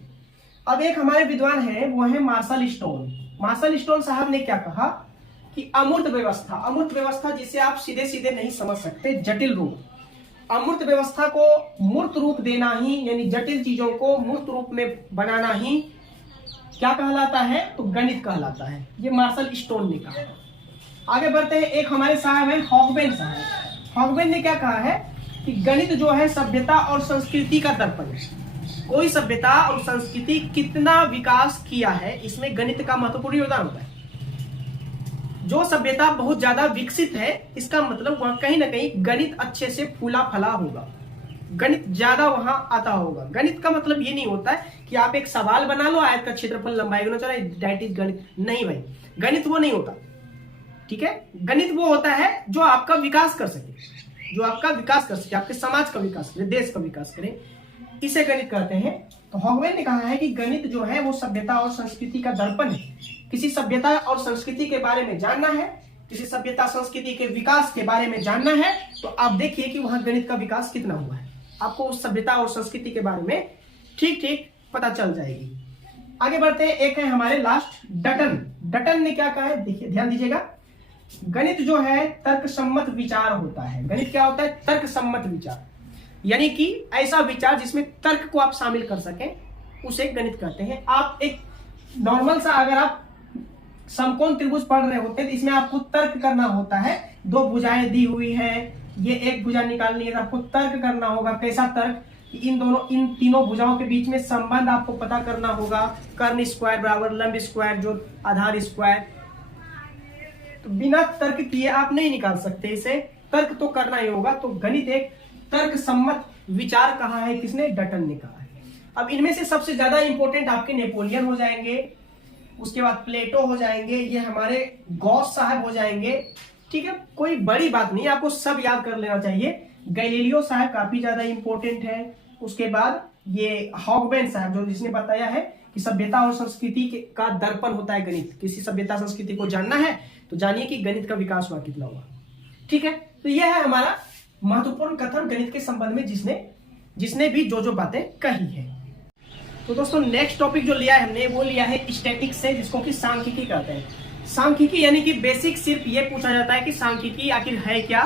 अब एक हमारे विद्वान है, वो है मार्शल स्टोन। मार्शल स्टोन साहब ने क्या कहा कि अमूर्त व्यवस्था, अमूर्त व्यवस्था जिसे आप सीधे सीधे नहीं समझ सकते, जटिल रूप, अमूर्त व्यवस्था को मूर्त रूप देना ही, यानी जटिल चीजों को मूर्त रूप में बनाना ही क्या कहलाता है, तो गणित कहलाता है। ये मार्शल स्टोन ने कहा। आगे बढ़ते हैं। एक हमारे साहब है हॉगबेन साहब। हॉगबेन ने क्या कहा है कि गणित जो है सभ्यता और संस्कृति का दर्पण है। कोई सभ्यता और संस्कृति कितना विकास किया है, इसमें गणित का महत्वपूर्ण योगदान होता है। जो सभ्यता बहुत ज्यादा विकसित है, इसका मतलब वहां कहीं ना कहीं गणित अच्छे से फूला फला होगा, गणित ज्यादा वहां आता होगा। गणित का मतलब ये नहीं होता है कि आप एक सवाल बना लो, आयत का क्षेत्रफल लंबाई गुना चौड़ाई, दैट इज गणित। नहीं भाई, गणित वो नहीं होता, ठीक है। गणित वो होता है जो आपका विकास कर सके, जो आपका विकास कर सके, आपके समाज का विकास करे, देश का विकास करे, इसे गणित कहते हैं। तो हॉगवेन ने कहा है कि गणित जो है वो सभ्यता और संस्कृति का दर्पण है। किसी सभ्यता और संस्कृति के बारे में जानना है, किसी सभ्यता संस्कृति के विकास के बारे में जानना है, तो आप देखिए कि वहां गणित का विकास कितना हुआ है। आपको उस सभ्यता और संस्कृति के बारे में ठीक ठीक पता चल जाएगी। आगे बढ़ते हैं। एक है हमारे लास्ट डटन। डटन ने क्या कहा है, देखिए ध्यान दीजिएगा, गणित जो है तर्क सम्मत विचार होता है। गणित क्या होता है, तर्क सम्मत विचार, यानी कि ऐसा विचार जिसमें तर्क को आप शामिल कर सकें, उसे गणित कहते हैं। आप एक नॉर्मल सा, अगर आप समकोण त्रिभुज पढ़ रहे होते हैं तो इसमें आपको तर्क करना होता है। दो भुजाएं दी हुई है, ये एक भुजा निकालनी है, तो आपको तर्क करना होगा। कैसा तर्क, इन तीनों भुजाओं के बीच में संबंध आपको पता करना होगा। कर्ण स्क्वायर बराबर लंब स्क्वायर जो आधार स्क्वायर, तो बिना तर्क किए आप नहीं निकाल सकते इसे, तर्क तो करना ही होगा। तो गणित एक तर्क सम्मत विचार कहा है, किसने, डटन ने कहा है। अब इनमें से सबसे ज्यादा इंपॉर्टेंट आपके नेपोलियन हो जाएंगे, उसके बाद प्लेटो हो जाएंगे, ये हमारे गॉस साहब हो जाएंगे, ठीक है। कोई बड़ी बात नहीं, आपको सब याद कर लेना चाहिए। गैलीलियो साहब काफी ज्यादा इंपॉर्टेंट है। उसके बाद ये हॉगबेन साहब जो जिसने बताया है कि सभ्यता और संस्कृति का दर्पण होता है गणित। किसी सभ्यता संस्कृति को जानना है तो जानिए कि गणित का विकास हुआ कितना हुआ, ठीक है। तो यह है हमारा महत्वपूर्ण कथन गणित के संबंध में, जिसने भी जो बातें कही है। तो दोस्तों नेक्स्ट टॉपिक जो लिया है हमने, वो लिया है स्टैटिक्स से, जिसको कि सांख्यिकी कहते हैं। सांख्यिकी यानी कि बेसिक सिर्फ ये पूछा जाता है कि सांख्यिकी आखिर है क्या,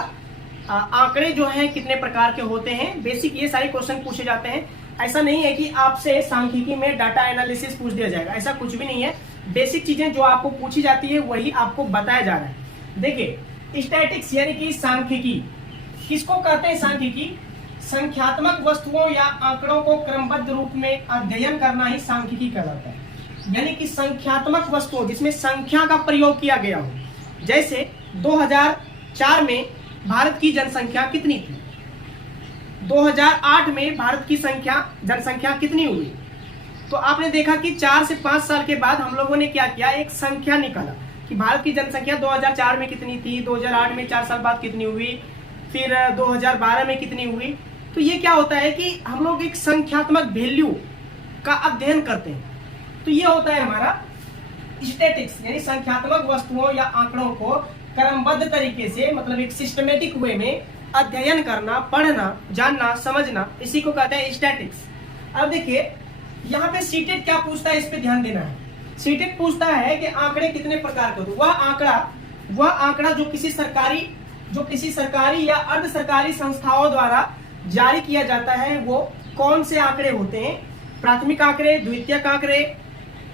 आंकड़े जो है कितने प्रकार के होते हैं, बेसिक ये सारे क्वेश्चन पूछे जाते हैं। ऐसा नहीं है कि आपसे सांख्यिकी में डाटा एनालिसिस पूछ दिया जाएगा, ऐसा कुछ भी नहीं है। बेसिक चीजें जो आपको पूछी जाती है वही आपको बताया जा रहा है। देखिए स्टैटिक्स यानी कि सांख्यिकी किसको कहते हैं, सांख्यिकी संख्यात्मक वस्तुओं या आंकड़ों को क्रमबद्ध रूप में अध्ययन करना ही सांख्यिकी कहलाता है। यानी कि संख्यात्मक वस्तुओं जिसमें संख्या का प्रयोग किया गया हो। जैसे 2004 में भारत की जनसंख्या कितनी थी, 2008 में भारत की जनसंख्या कितनी हुई, तो आपने देखा कि 4 से 5 साल के बाद हम लोगों ने क्या किया, एक संख्या निकाला कि भारत की जनसंख्या 2004 में कितनी थी, 2008 में 4 साल बाद कितनी हुई, फिर 2012 में कितनी हुई। तो ये क्या होता है कि हम लोग एक संख्यात्मक वैल्यू का अध्ययन करते हैं। तो ये होता है हमारा स्टैटिक्स, यानी संख्यात्मक वस्तुओं या आंकड़ों को क्रमबद्ध तरीके से, मतलब एक सिस्टमेटिक वे में अध्ययन करना, पढ़ना, जानना, समझना, इसी को कहते हैं स्टैटिक्स। अब देखिए यहाँ पे सीटेट क्या पूछता है, इस पे ध्यान देना है। सीटेट पूछता है कि आंकड़े कितने प्रकार के होते हैं। वह आंकड़ा जो किसी सरकारी या अर्ध सरकारी संस्थाओं द्वारा जारी किया जाता है, वो कौन से आंकड़े होते हैं। प्राथमिक आंकड़े, द्वितीयक आंकड़े,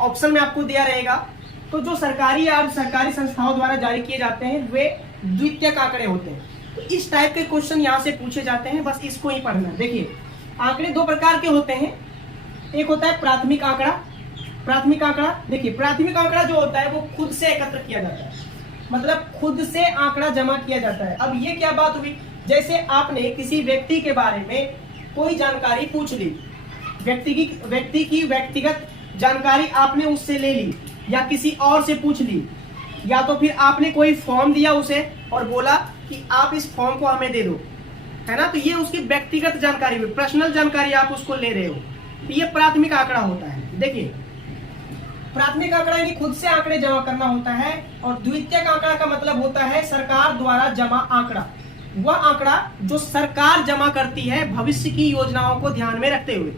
ऑप्शन में आपको दिया रहेगा। तो जो सरकारी या अर्ध सरकारी संस्थाओं द्वारा जारी किए जाते हैं वे द्वितीयक आंकड़े होते हैं। तो इस टाइप के क्वेश्चन यहाँ से पूछे जाते हैं, बस इसको ही पढ़ना। देखिए आंकड़े दो प्रकार के होते हैं, एक होता है प्राथमिक आंकड़ा। देखिए प्राथमिक आंकड़ा जो होता है वो खुद से एकत्र किया जाता है, मतलब खुद से आंकड़ा जमा किया जाता है। अब ये क्या बात हुई, जैसे आपने किसी व्यक्ति के बारे में कोई जानकारी पूछ ली, व्यक्ति की व्यक्तिगत जानकारी आपने उससे ले ली या किसी और से पूछ ली, या तो फिर आपने कोई फॉर्म दिया उसे और बोला कि आप इस फॉर्म को हमें दे दो, है ना। तो ये उसकी व्यक्तिगत जानकारी हुई, पर्सनल जानकारी आप उसको ले रहे हो, तो ये प्राथमिक आंकड़ा होता है। देखिए प्राथमिक आंकड़ा यानी खुद से आंकड़े जमा करना होता है, और द्वितीयक आंकड़ा का मतलब होता है सरकार द्वारा जमा आंकड़ा। वह आंकड़ा जो सरकार जमा करती है भविष्य की योजनाओं को ध्यान में रखते हुए।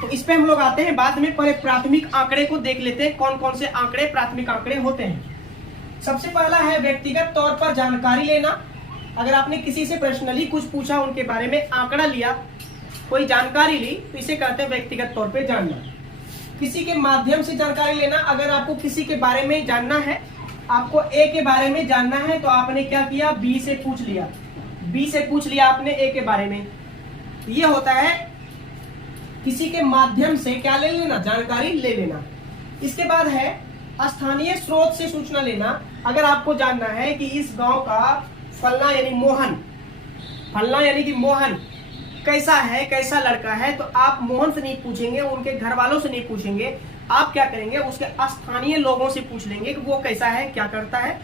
तो इस पे हम लोग आते हैं बाद में, पहले प्राथमिक आंकड़े को देख लेते हैं, कौन कौन से आंकड़े प्राथमिक आंकड़े होते हैं। सबसे पहला है व्यक्तिगत तौर पर जानकारी लेना। अगर आपने किसी से पर्सनली कुछ पूछा, उनके बारे में आंकड़ा लिया, कोई जानकारी ली, तो इसे कहते हैं व्यक्तिगत तौर पे जानना। किसी के माध्यम से जानकारी लेना, अगर आपको किसी के बारे में जानना है, आपको ए के बारे में जानना है, तो आपने क्या किया, बी से पूछ लिया आपने ए के बारे में। ये होता है किसी के माध्यम से क्या ले लेना, जानकारी ले लेना। इसके बाद है स्थानीय स्रोत से सूचना लेना। अगर आपको जानना है कि इस गांव का फलना यानी कि मोहन कैसा है, कैसा लड़का है, तो आप मोहन से नहीं पूछेंगे, उनके घर वालों से नहीं पूछेंगे, आप क्या करेंगे, उसके स्थानीय लोगों से पूछ लेंगे कि वो कैसा है, क्या करता है।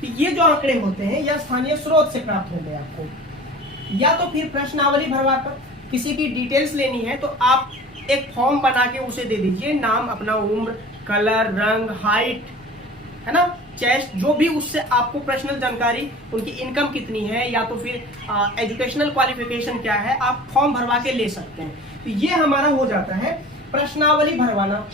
तो ये जो आंकड़े होते हैं या स्थानीय स्रोत से प्राप्त होंगे आपको। या तो फिर प्रश्नावली भरवाकर किसी की डिटेल्स लेनी है, तो आप एक फॉर्म बना के उसे दे दीजिए, नाम, अपना उम्र, कलर, रंग, हाइट, है ना, चेस्ट, जो भी उससे आपको पर्सनल जानकारी, उनकी इनकम कितनी है या तो फिर एजुकेशनल क्वालिफिकेशन क्या है, आप फॉर्म भरवा के ले सकते हैं। तो ये हमारा हो जाता है प्रश्नावली भरवाना,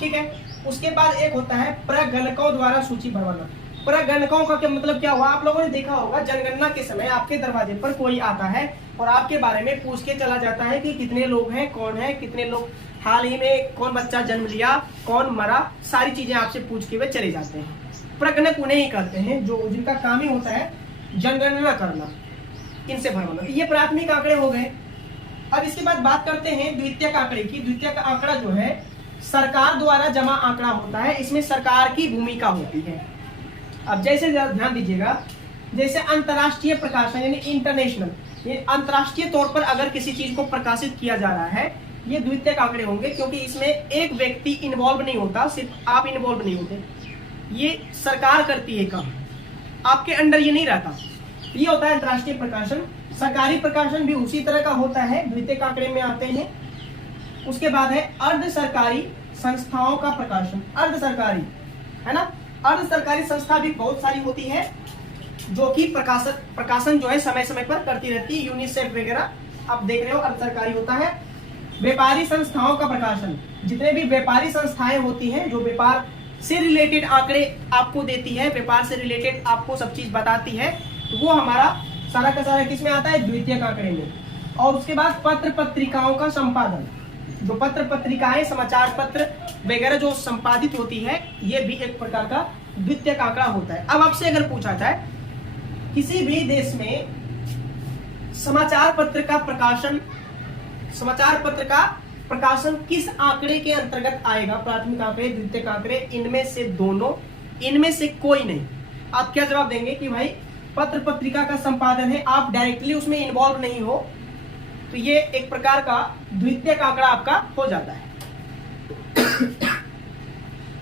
ठीक है। उसके बाद एक होता है प्रगणकों द्वारा सूची भरवाना। प्रगणकों का क्या मतलब क्या हुआ, आप लोगों ने देखा होगा जनगणना के समय आपके दरवाजे पर कोई आता है और आपके बारे में पूछ के चला जाता है कि कितने लोग हैं, कौन है, कितने लोग हाल ही में कौन बच्चा जन्म लिया, कौन मरा, सारी चीजें आपसे पूछ के वे चले जाते हैं। प्रगणक उन्हें ही करते हैं जो जिनका काम ही होता है जनगणना करना, इनसे भरवाना। ये प्राथमिक आंकड़े हो गए। अब इसके बाद बात करते हैं द्वितीयक आंकड़े की। द्वितीयक आंकड़ा जो है सरकार द्वारा जमा आंकड़ा होता है, इसमें सरकार की भूमिका होती है। अब जैसे ध्यान दीजिएगा, जैसे अंतर्राष्ट्रीय प्रकाशन यानी इंटरनेशनल, ये अंतर्राष्ट्रीय तौर पर अगर किसी चीज को प्रकाशित किया जा रहा है, ये द्वितीयक आंकड़े होंगे, क्योंकि इसमें एक व्यक्ति इन्वॉल्व नहीं होता, सिर्फ आप इन्वॉल्व नहीं होते, ये सरकार करती है काम, आपके अंडर ये नहीं रहता। ये होता है अंतर्राष्ट्रीय प्रकाशन। सरकारी प्रकाशन भी उसी तरह का होता है, द्वितीयक आंकड़े में आते हैं। उसके बाद है अर्ध सरकारी संस्थाओं का प्रकाशन। अर्ध सरकारी, है ना, अर्ध सरकारी संस्था भी बहुत सारी होती है जो कि प्रकाशन जो है समय समय पर करती रहती है, यूनिसेफ वगैरह आप देख रहे हो, अर्ध सरकारी होता है। व्यापारी संस्थाओं का प्रकाशन, जितने भी व्यापारी संस्थाएं होती हैं जो व्यापार से रिलेटेड आंकड़े आपको देती है, व्यापार से रिलेटेड आपको सब चीज बताती है, तो वो हमारा सारा का सारा किसमें आता है, द्वितीयक आंकड़े में। और उसके बाद पत्र पत्रिकाओं का संपादन, जो पत्र पत्रिकाएं, समाचार पत्र वगैरह जो संपादित होती है, ये भी एक प्रकार का द्वितीयक आंकड़ा होता है। अब आपसे अगर पूछा जाए किसी भी देश में समाचार पत्र का प्रकाशन किस आंकड़े के अंतर्गत आएगा, प्राथमिक आंकड़े, द्वितीयक आंकड़े, इनमें से दोनों, इनमें से कोई नहीं। आप क्या जवाब देंगे कि भाई पत्र पत्रिका का संपादन है, आप डायरेक्टली उसमें इन्वॉल्व नहीं हो, तो ये एक प्रकार का द्वितीयक आंकड़ा आपका हो जाता है।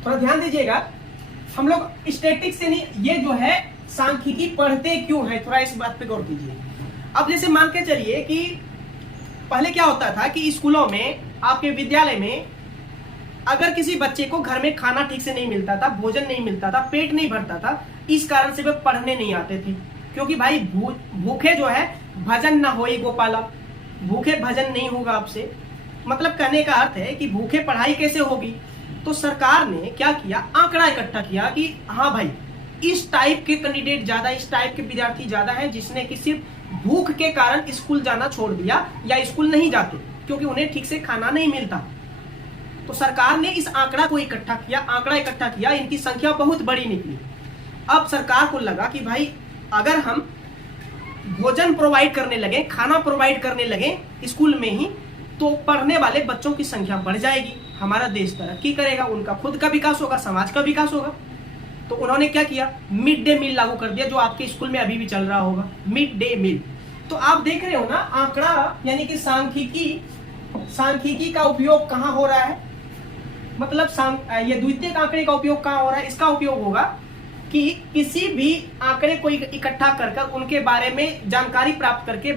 थोड़ा ध्यान दीजिएगा, हम लोग स्टैटिस्टिक्स से नहीं, ये जो है सांख्यिकी पढ़ते क्यों है, थोड़ा इस बात पे गौर कीजिए। अब जैसे मान के चलिए कि पहले क्या होता था कि स्कूलों में, आपके विद्यालय में अगर किसी बच्चे को घर में खाना ठीक से नहीं मिलता था, भोजन नहीं मिलता था, पेट नहीं भरता था, इस कारण से वे पढ़ने नहीं आते थे। क्योंकि भाई भूखे जो है भजन ना होई गोपाला, भूखे भजन नहीं होगा आपसे। मतलब कहने का अर्थ है कि भूखे पढ़ाई कैसे होगी। तो सरकार ने क्या किया, आंकड़ा इकट्ठा किया कि हाँ भाई इस टाइप के कैंडिडेट ज्यादा, इस टाइप के विद्यार्थी ज्यादा है जिसने कि सिर्फ भूख के कारण स्कूल जाना छोड़ दिया या स्कूल नहीं जाते क्योंकि उन्हें ठीक से खाना नहीं मिलता। तो सरकार ने इस आंकड़ा को इकट्ठा किया, आंकड़ा इकट्ठा किया, इनकी संख्या बहुत बड़ी निकली। अब सरकार को लगा कि भाई अगर हम भोजन प्रोवाइड करने लगे, खाना प्रोवाइड करने लगे स्कूल में ही, तो पढ़ने वाले बच्चों की संख्या बढ़ जाएगी, हमारा देश तरक्की करेगा, उनका खुद का विकास होगा, समाज का विकास होगा। तो उन्होंने क्या किया, मिड डे मील लागू कर दिया, जो आपके स्कूल में अभी भी चल रहा होगा, मिड डे मील। तो आप देख रहे हो ना, आंकड़ा यानी कि सांख्यिकी का उपयोग कहाँ हो रहा है, मतलब ये द्वितीयक आंकड़े का उपयोग कहाँ हो रहा है। इसका उपयोग होगा कि किसी भी आंकड़े को इकट्ठा कर उनके बारे में जानकारी प्राप्त करके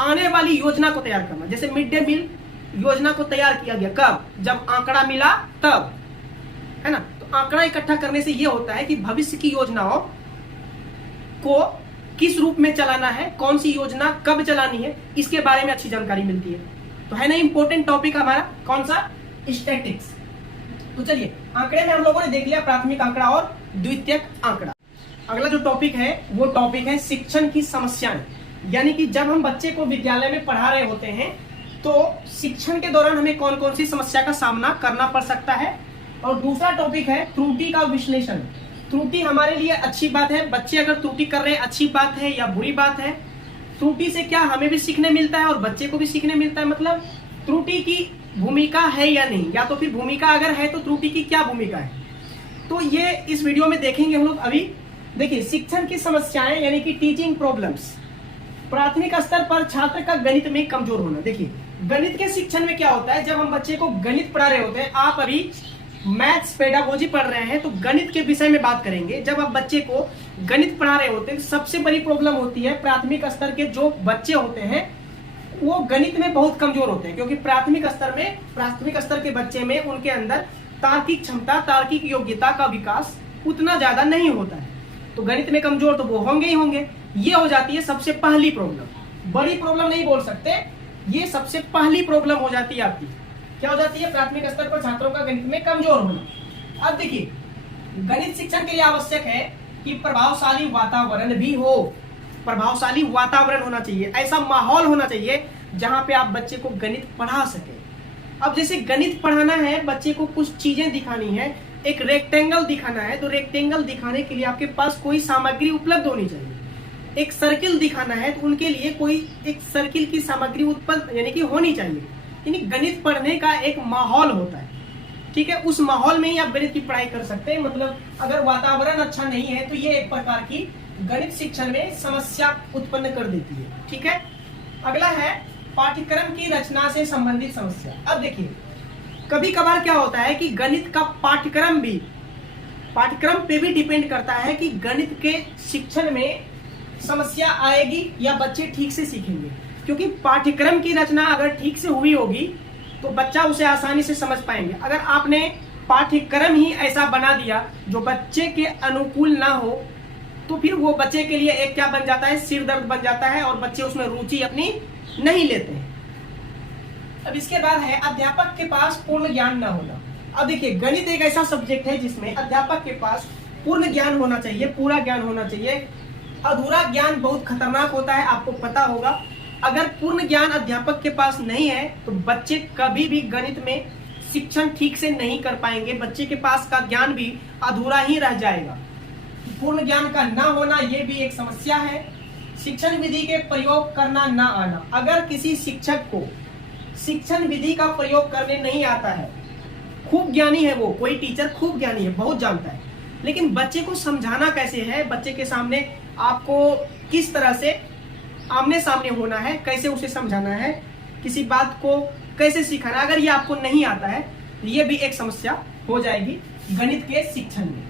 आने वाली योजना को तैयार करना। जैसे मिड डे मील योजना को तैयार किया गया कब, जब आंकड़ा मिला तब, है ना। तो आंकड़ा इकट्ठा करने से यह होता है कि भविष्य की योजनाओं को किस रूप में चलाना है, कौन सी योजना कब चलानी है, इसके बारे में अच्छी जानकारी मिलती है। तो है ना इंपॉर्टेंट टॉपिक हमारा कौन सा, स्टैटिस्टिक्स। तो चलिए, आंकड़े में हम लोगों ने देख लिया प्राथमिक आंकड़ा और द्वितीयक आंकड़ा। अगला जो टॉपिक है वो टॉपिक है शिक्षण की समस्याएं। यानी कि जब हम बच्चे को विद्यालय में पढ़ा रहे होते हैं तो शिक्षण के दौरान हमें कौन कौन सी समस्या का सामना करना पड़ सकता है। और दूसरा टॉपिक है त्रुटि का विश्लेषण। त्रुटि हमारे लिए अच्छी बात है, बच्चे अगर त्रुटि कर रहे हैं अच्छी बात है या बुरी बात है। त्रुटि से क्या हमें भी सीखने मिलता है और बच्चे को भी सीखने मिलता है। मतलब त्रुटि की भूमिका है या नहीं, या तो फिर भूमिका अगर है तो त्रुटि की क्या भूमिका है, तो ये इस वीडियो में देखेंगे हम लोग। अभी देखिए, शिक्षण की समस्याएं यानी कि टीचिंग प्रॉब्लम्स। प्राथमिक स्तर पर छात्र का गणित में कमजोर होना। देखिए, गणित के शिक्षण में क्या होता है, जब हम बच्चे को गणित पढ़ा रहे होते हैं, आप अभी मैथ्स पेडागोजी पढ़ रहे हैं तो गणित के विषय में बात करेंगे। जब आप बच्चे को गणित पढ़ा रहे होते हैं, सबसे बड़ी प्रॉब्लम होती है प्राथमिक स्तर के जो बच्चे होते हैं वो गणित में बहुत कमजोर होते हैं, क्योंकि प्राथमिक स्तर के बच्चे में उनके अंदर तार्किक क्षमता, तार्किक योग्यता का विकास उतना ज्यादा नहीं होता है। तो गणित में कमजोर तो वो होंगे ही होंगे। ये हो जाती है सबसे पहली प्रॉब्लम। बड़ी प्रॉब्लम नहीं बोल सकते, ये सबसे पहली प्रॉब्लम हो जाती है आपकी। क्या हो जाती है, प्राथमिक स्तर पर छात्रों का गणित में कमजोर होना। अब देखिए, गणित शिक्षण के लिए आवश्यक है कि प्रभावशाली वातावरण भी हो। प्रभावशाली वातावरण होना चाहिए, ऐसा माहौल होना चाहिए जहां पे आप बच्चे को गणित पढ़ा सके। अब जैसे गणित पढ़ाना है, बच्चे को कुछ चीजें दिखानी है, एक रेक्टेंगल दिखाना है, तो रेक्टेंगल दिखाने के लिए आपके पास कोई सामग्री उपलब्ध होनी चाहिए। एक सर्किल दिखाना है तो उनके लिए कोई एक सर्किल की सामग्री उत्पन्न यानी कि होनी चाहिए। यानी गणित पढ़ने का एक माहौल होता है, ठीक है। उस माहौल में ही आप गणित की पढ़ाई कर सकते हैं। मतलब अगर वातावरण अच्छा नहीं है तो ये एक प्रकार की गणित शिक्षण में समस्या उत्पन्न कर देती है, ठीक है। अगला है पाठ्यक्रम की रचना से संबंधित समस्या। अब देखिए, कभी कभार क्या होता है कि गणित का पाठ्यक्रम पे भी डिपेंड करता है कि गणित के शिक्षण में समस्या आएगी या बच्चे ठीक से सीखेंगे। क्योंकि पाठ्यक्रम की रचना अगर ठीक से हुई होगी तो बच्चा उसे आसानी से समझ पाएंगे। अगर आपने पाठ्यक्रम ही ऐसा बना दिया जो बच्चे के अनुकूल ना हो तो फिर वो बच्चे के लिए एक क्या बन जाता है, सिर दर्द बन जाता है और बच्चे उसमें रुचि अपनी नहीं लेते हैं। अब इसके बाद है अध्यापक के पास पूर्ण ज्ञान न होना। अब देखिए, गणित एक ऐसा सब्जेक्ट है जिसमें अध्यापक के पास पूर्ण ज्ञान होना चाहिए, पूरा ज्ञान होना चाहिए। अधूरा ज्ञान बहुत खतरनाक होता है, आपको पता होगा। अगर पूर्ण ज्ञान अध्यापक के पास नहीं है तो बच्चे कभी भी गणित में शिक्षण ठीक से नहीं कर पाएंगे, बच्चे के पास का ज्ञान भी अधूरा ही रह जाएगा। पूर्ण ज्ञान का ना होना ये भी एक समस्या है। शिक्षण विधि के प्रयोग करना ना आना। अगर किसी शिक्षक को शिक्षण विधि का प्रयोग करने नहीं आता है, खूब ज्ञानी है वो, कोई टीचर खूब ज्ञानी है, बहुत जानता है, लेकिन बच्चे को समझाना कैसे है, बच्चे के सामने आपको किस तरह से आमने सामने होना है, कैसे उसे समझाना है, किसी बात को कैसे सिखाना, अगर ये आपको नहीं आता है तो ये भी एक समस्या हो जाएगी गणित के शिक्षण में।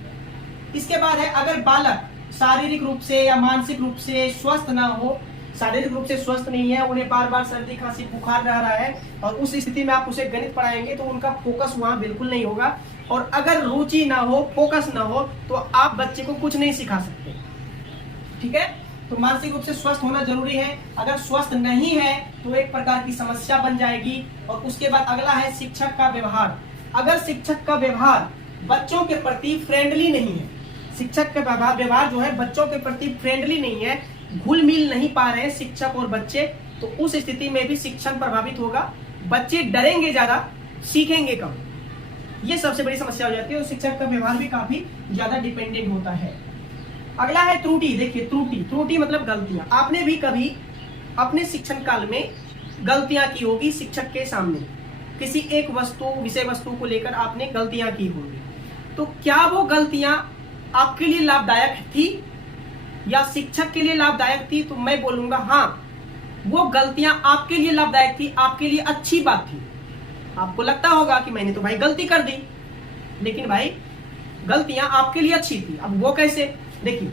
इसके बाद है अगर बालक शारीरिक रूप से या मानसिक रूप से स्वस्थ ना हो, शारीरिक रूप से स्वस्थ नहीं है, उन्हें बार बार सर्दी खांसी बुखार रह रहा है और उस स्थिति में आप उसे गणित पढ़ाएंगे तो उनका फोकस वहां बिल्कुल नहीं होगा। और अगर रुचि ना हो, फोकस ना हो, तो आप बच्चे को कुछ नहीं सिखा सकते, ठीक है। तो मानसिक रूप से स्वस्थ होना जरूरी है। अगर स्वस्थ नहीं है तो एक प्रकार की समस्या बन जाएगी। और उसके बाद अगला है शिक्षक का व्यवहार। अगर शिक्षक का व्यवहार बच्चों के प्रति फ्रेंडली नहीं है, शिक्षक का व्यवहार जो है बच्चों के प्रति फ्रेंडली नहीं है, घुल मिल नहीं पा रहे हैं शिक्षक और बच्चे, तो उस स्थिति में भी शिक्षण प्रभावित होगा। बच्चे डरेंगे ज्यादा, सीखेंगे कम। ये सबसे बड़ी समस्या हो जाती है। और शिक्षक का व्यवहार भी काफी ज्यादा डिपेंडेंट होता है। अगला है त्रुटि। देखिए त्रुटि मतलब गलतियां। आपने भी कभी अपने शिक्षण काल में गलतियां की होगी शिक्षक के सामने, किसी एक विषय वस्तु को लेकर आपने गलतियां की होंगी। तो क्या वो गलतियां आपके लिए लाभदायक थी या शिक्षक के लिए लाभदायक थी? तो मैं बोलूंगा हाँ, वो गलतियां आपके लिए लाभदायक थी, आपके लिए अच्छी बात थी। आपको लगता होगा कि मैंने तो भाई गलती कर दी, लेकिन भाई गलतियां आपके लिए अच्छी थी। अब वो कैसे? देखिए,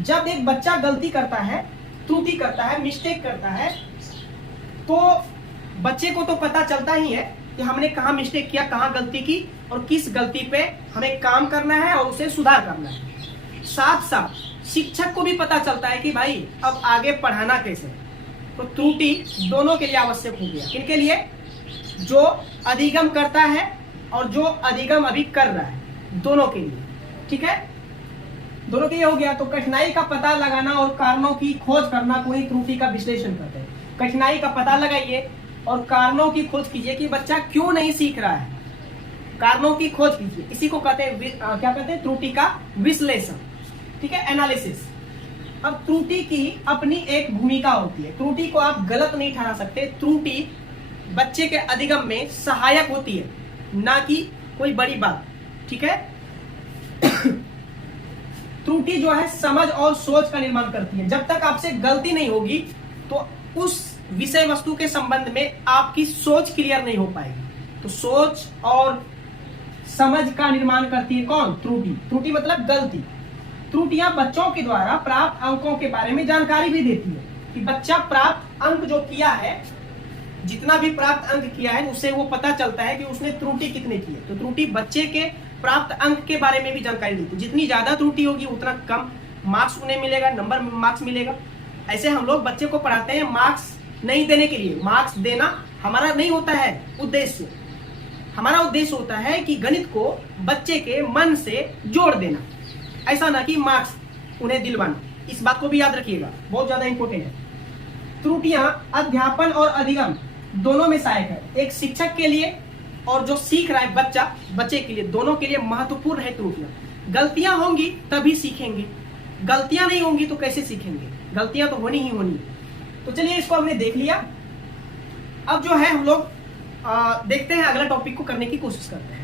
जब एक बच्चा गलती करता है, त्रुटि करता है, मिस्टेक करता है, तो बच्चे को तो पता चलता ही है कि हमने कहाँ मिस्टेक किया, कहाँ गलती की और किस गलती पे हमें काम करना है और उसे सुधार करना है। साथ साथ शिक्षक को भी पता चलता है कि भाई अब आगे पढ़ाना कैसे। तो त्रुटि दोनों के लिए आवश्यक हो गया। किनके लिए? जो अधिगम करता है और जो अधिगम अभी कर रहा है, दोनों के लिए। ठीक है, दोनों के लिए हो गया। तो कठिनाई का पता लगाना और कारणों की खोज करना को ही त्रुटि का विश्लेषण करते हैं। कठिनाई का पता लगाइए और कारणों की खोज कीजिए कि बच्चा क्यों नहीं सीख रहा है। कारणों की खोज कीजिए, इसी को कहते हैं क्या कहते हैं? त्रुटि का विश्लेषण। ठीक है, एनालिसिस। अब त्रुटि की अपनी एक भूमिका होती है। त्रुटि को आप गलत नहीं ठहरा सकते। त्रुटि बच्चे के अधिगम में सहायक होती है, ना कि कोई बड़ी बात। ठीक है, त्रुटि जो है समझ और सोच का निर्माण करती है। जब तक आपसे गलती नहीं होगी तो उस विषय वस्तु के संबंध में आपकी सोच क्लियर नहीं हो पाएगी। तो सोच और समझ का निर्माण करती है कौन? त्रुटि। त्रुटि मतलब गलती। त्रुटियां बच्चों के द्वारा प्राप्त अंकों के बारे में जानकारी भी देती है कि बच्चा प्राप्त अंक जो किया है, जितना भी प्राप्त अंक किया है, उससे वो पता चलता है कि उसने त्रुटि कितने की है। तो त्रुटि बच्चे के प्राप्त अंक के बारे में भी जानकारी देती है। जितनी ज्यादा त्रुटि होगी उतना कम मार्क्स उन्हें मिलेगा, नंबर मार्क्स मिलेगा। ऐसे हम लोग बच्चे को पढ़ाते हैं मार्क्स नहीं देने के लिए। मार्क्स देना हमारा नहीं होता है उद्देश्य। हमारा उद्देश्य होता है कि गणित को बच्चे के मन से जोड़ देना, ऐसा ना कि मार्क्स उन्हें दिलवाना। इस बात को भी याद रखिएगा, बहुत ज्यादा इंपॉर्टेंट है। त्रुटियां अध्यापन और अधिगम दोनों में सहायक है। एक शिक्षक के लिए और जो सीख रहा है बच्चे के लिए, दोनों के लिए महत्वपूर्ण है त्रुटियां। गलतियां होंगी तभी सीखेंगे, गलतियां नहीं होंगी तो कैसे सीखेंगे? गलतियां तो होनी ही होनी। तो चलिए, इसको हमने देख लिया। अब जो है हम लोग देखते हैं, अगला टॉपिक को करने की कोशिश करते हैं।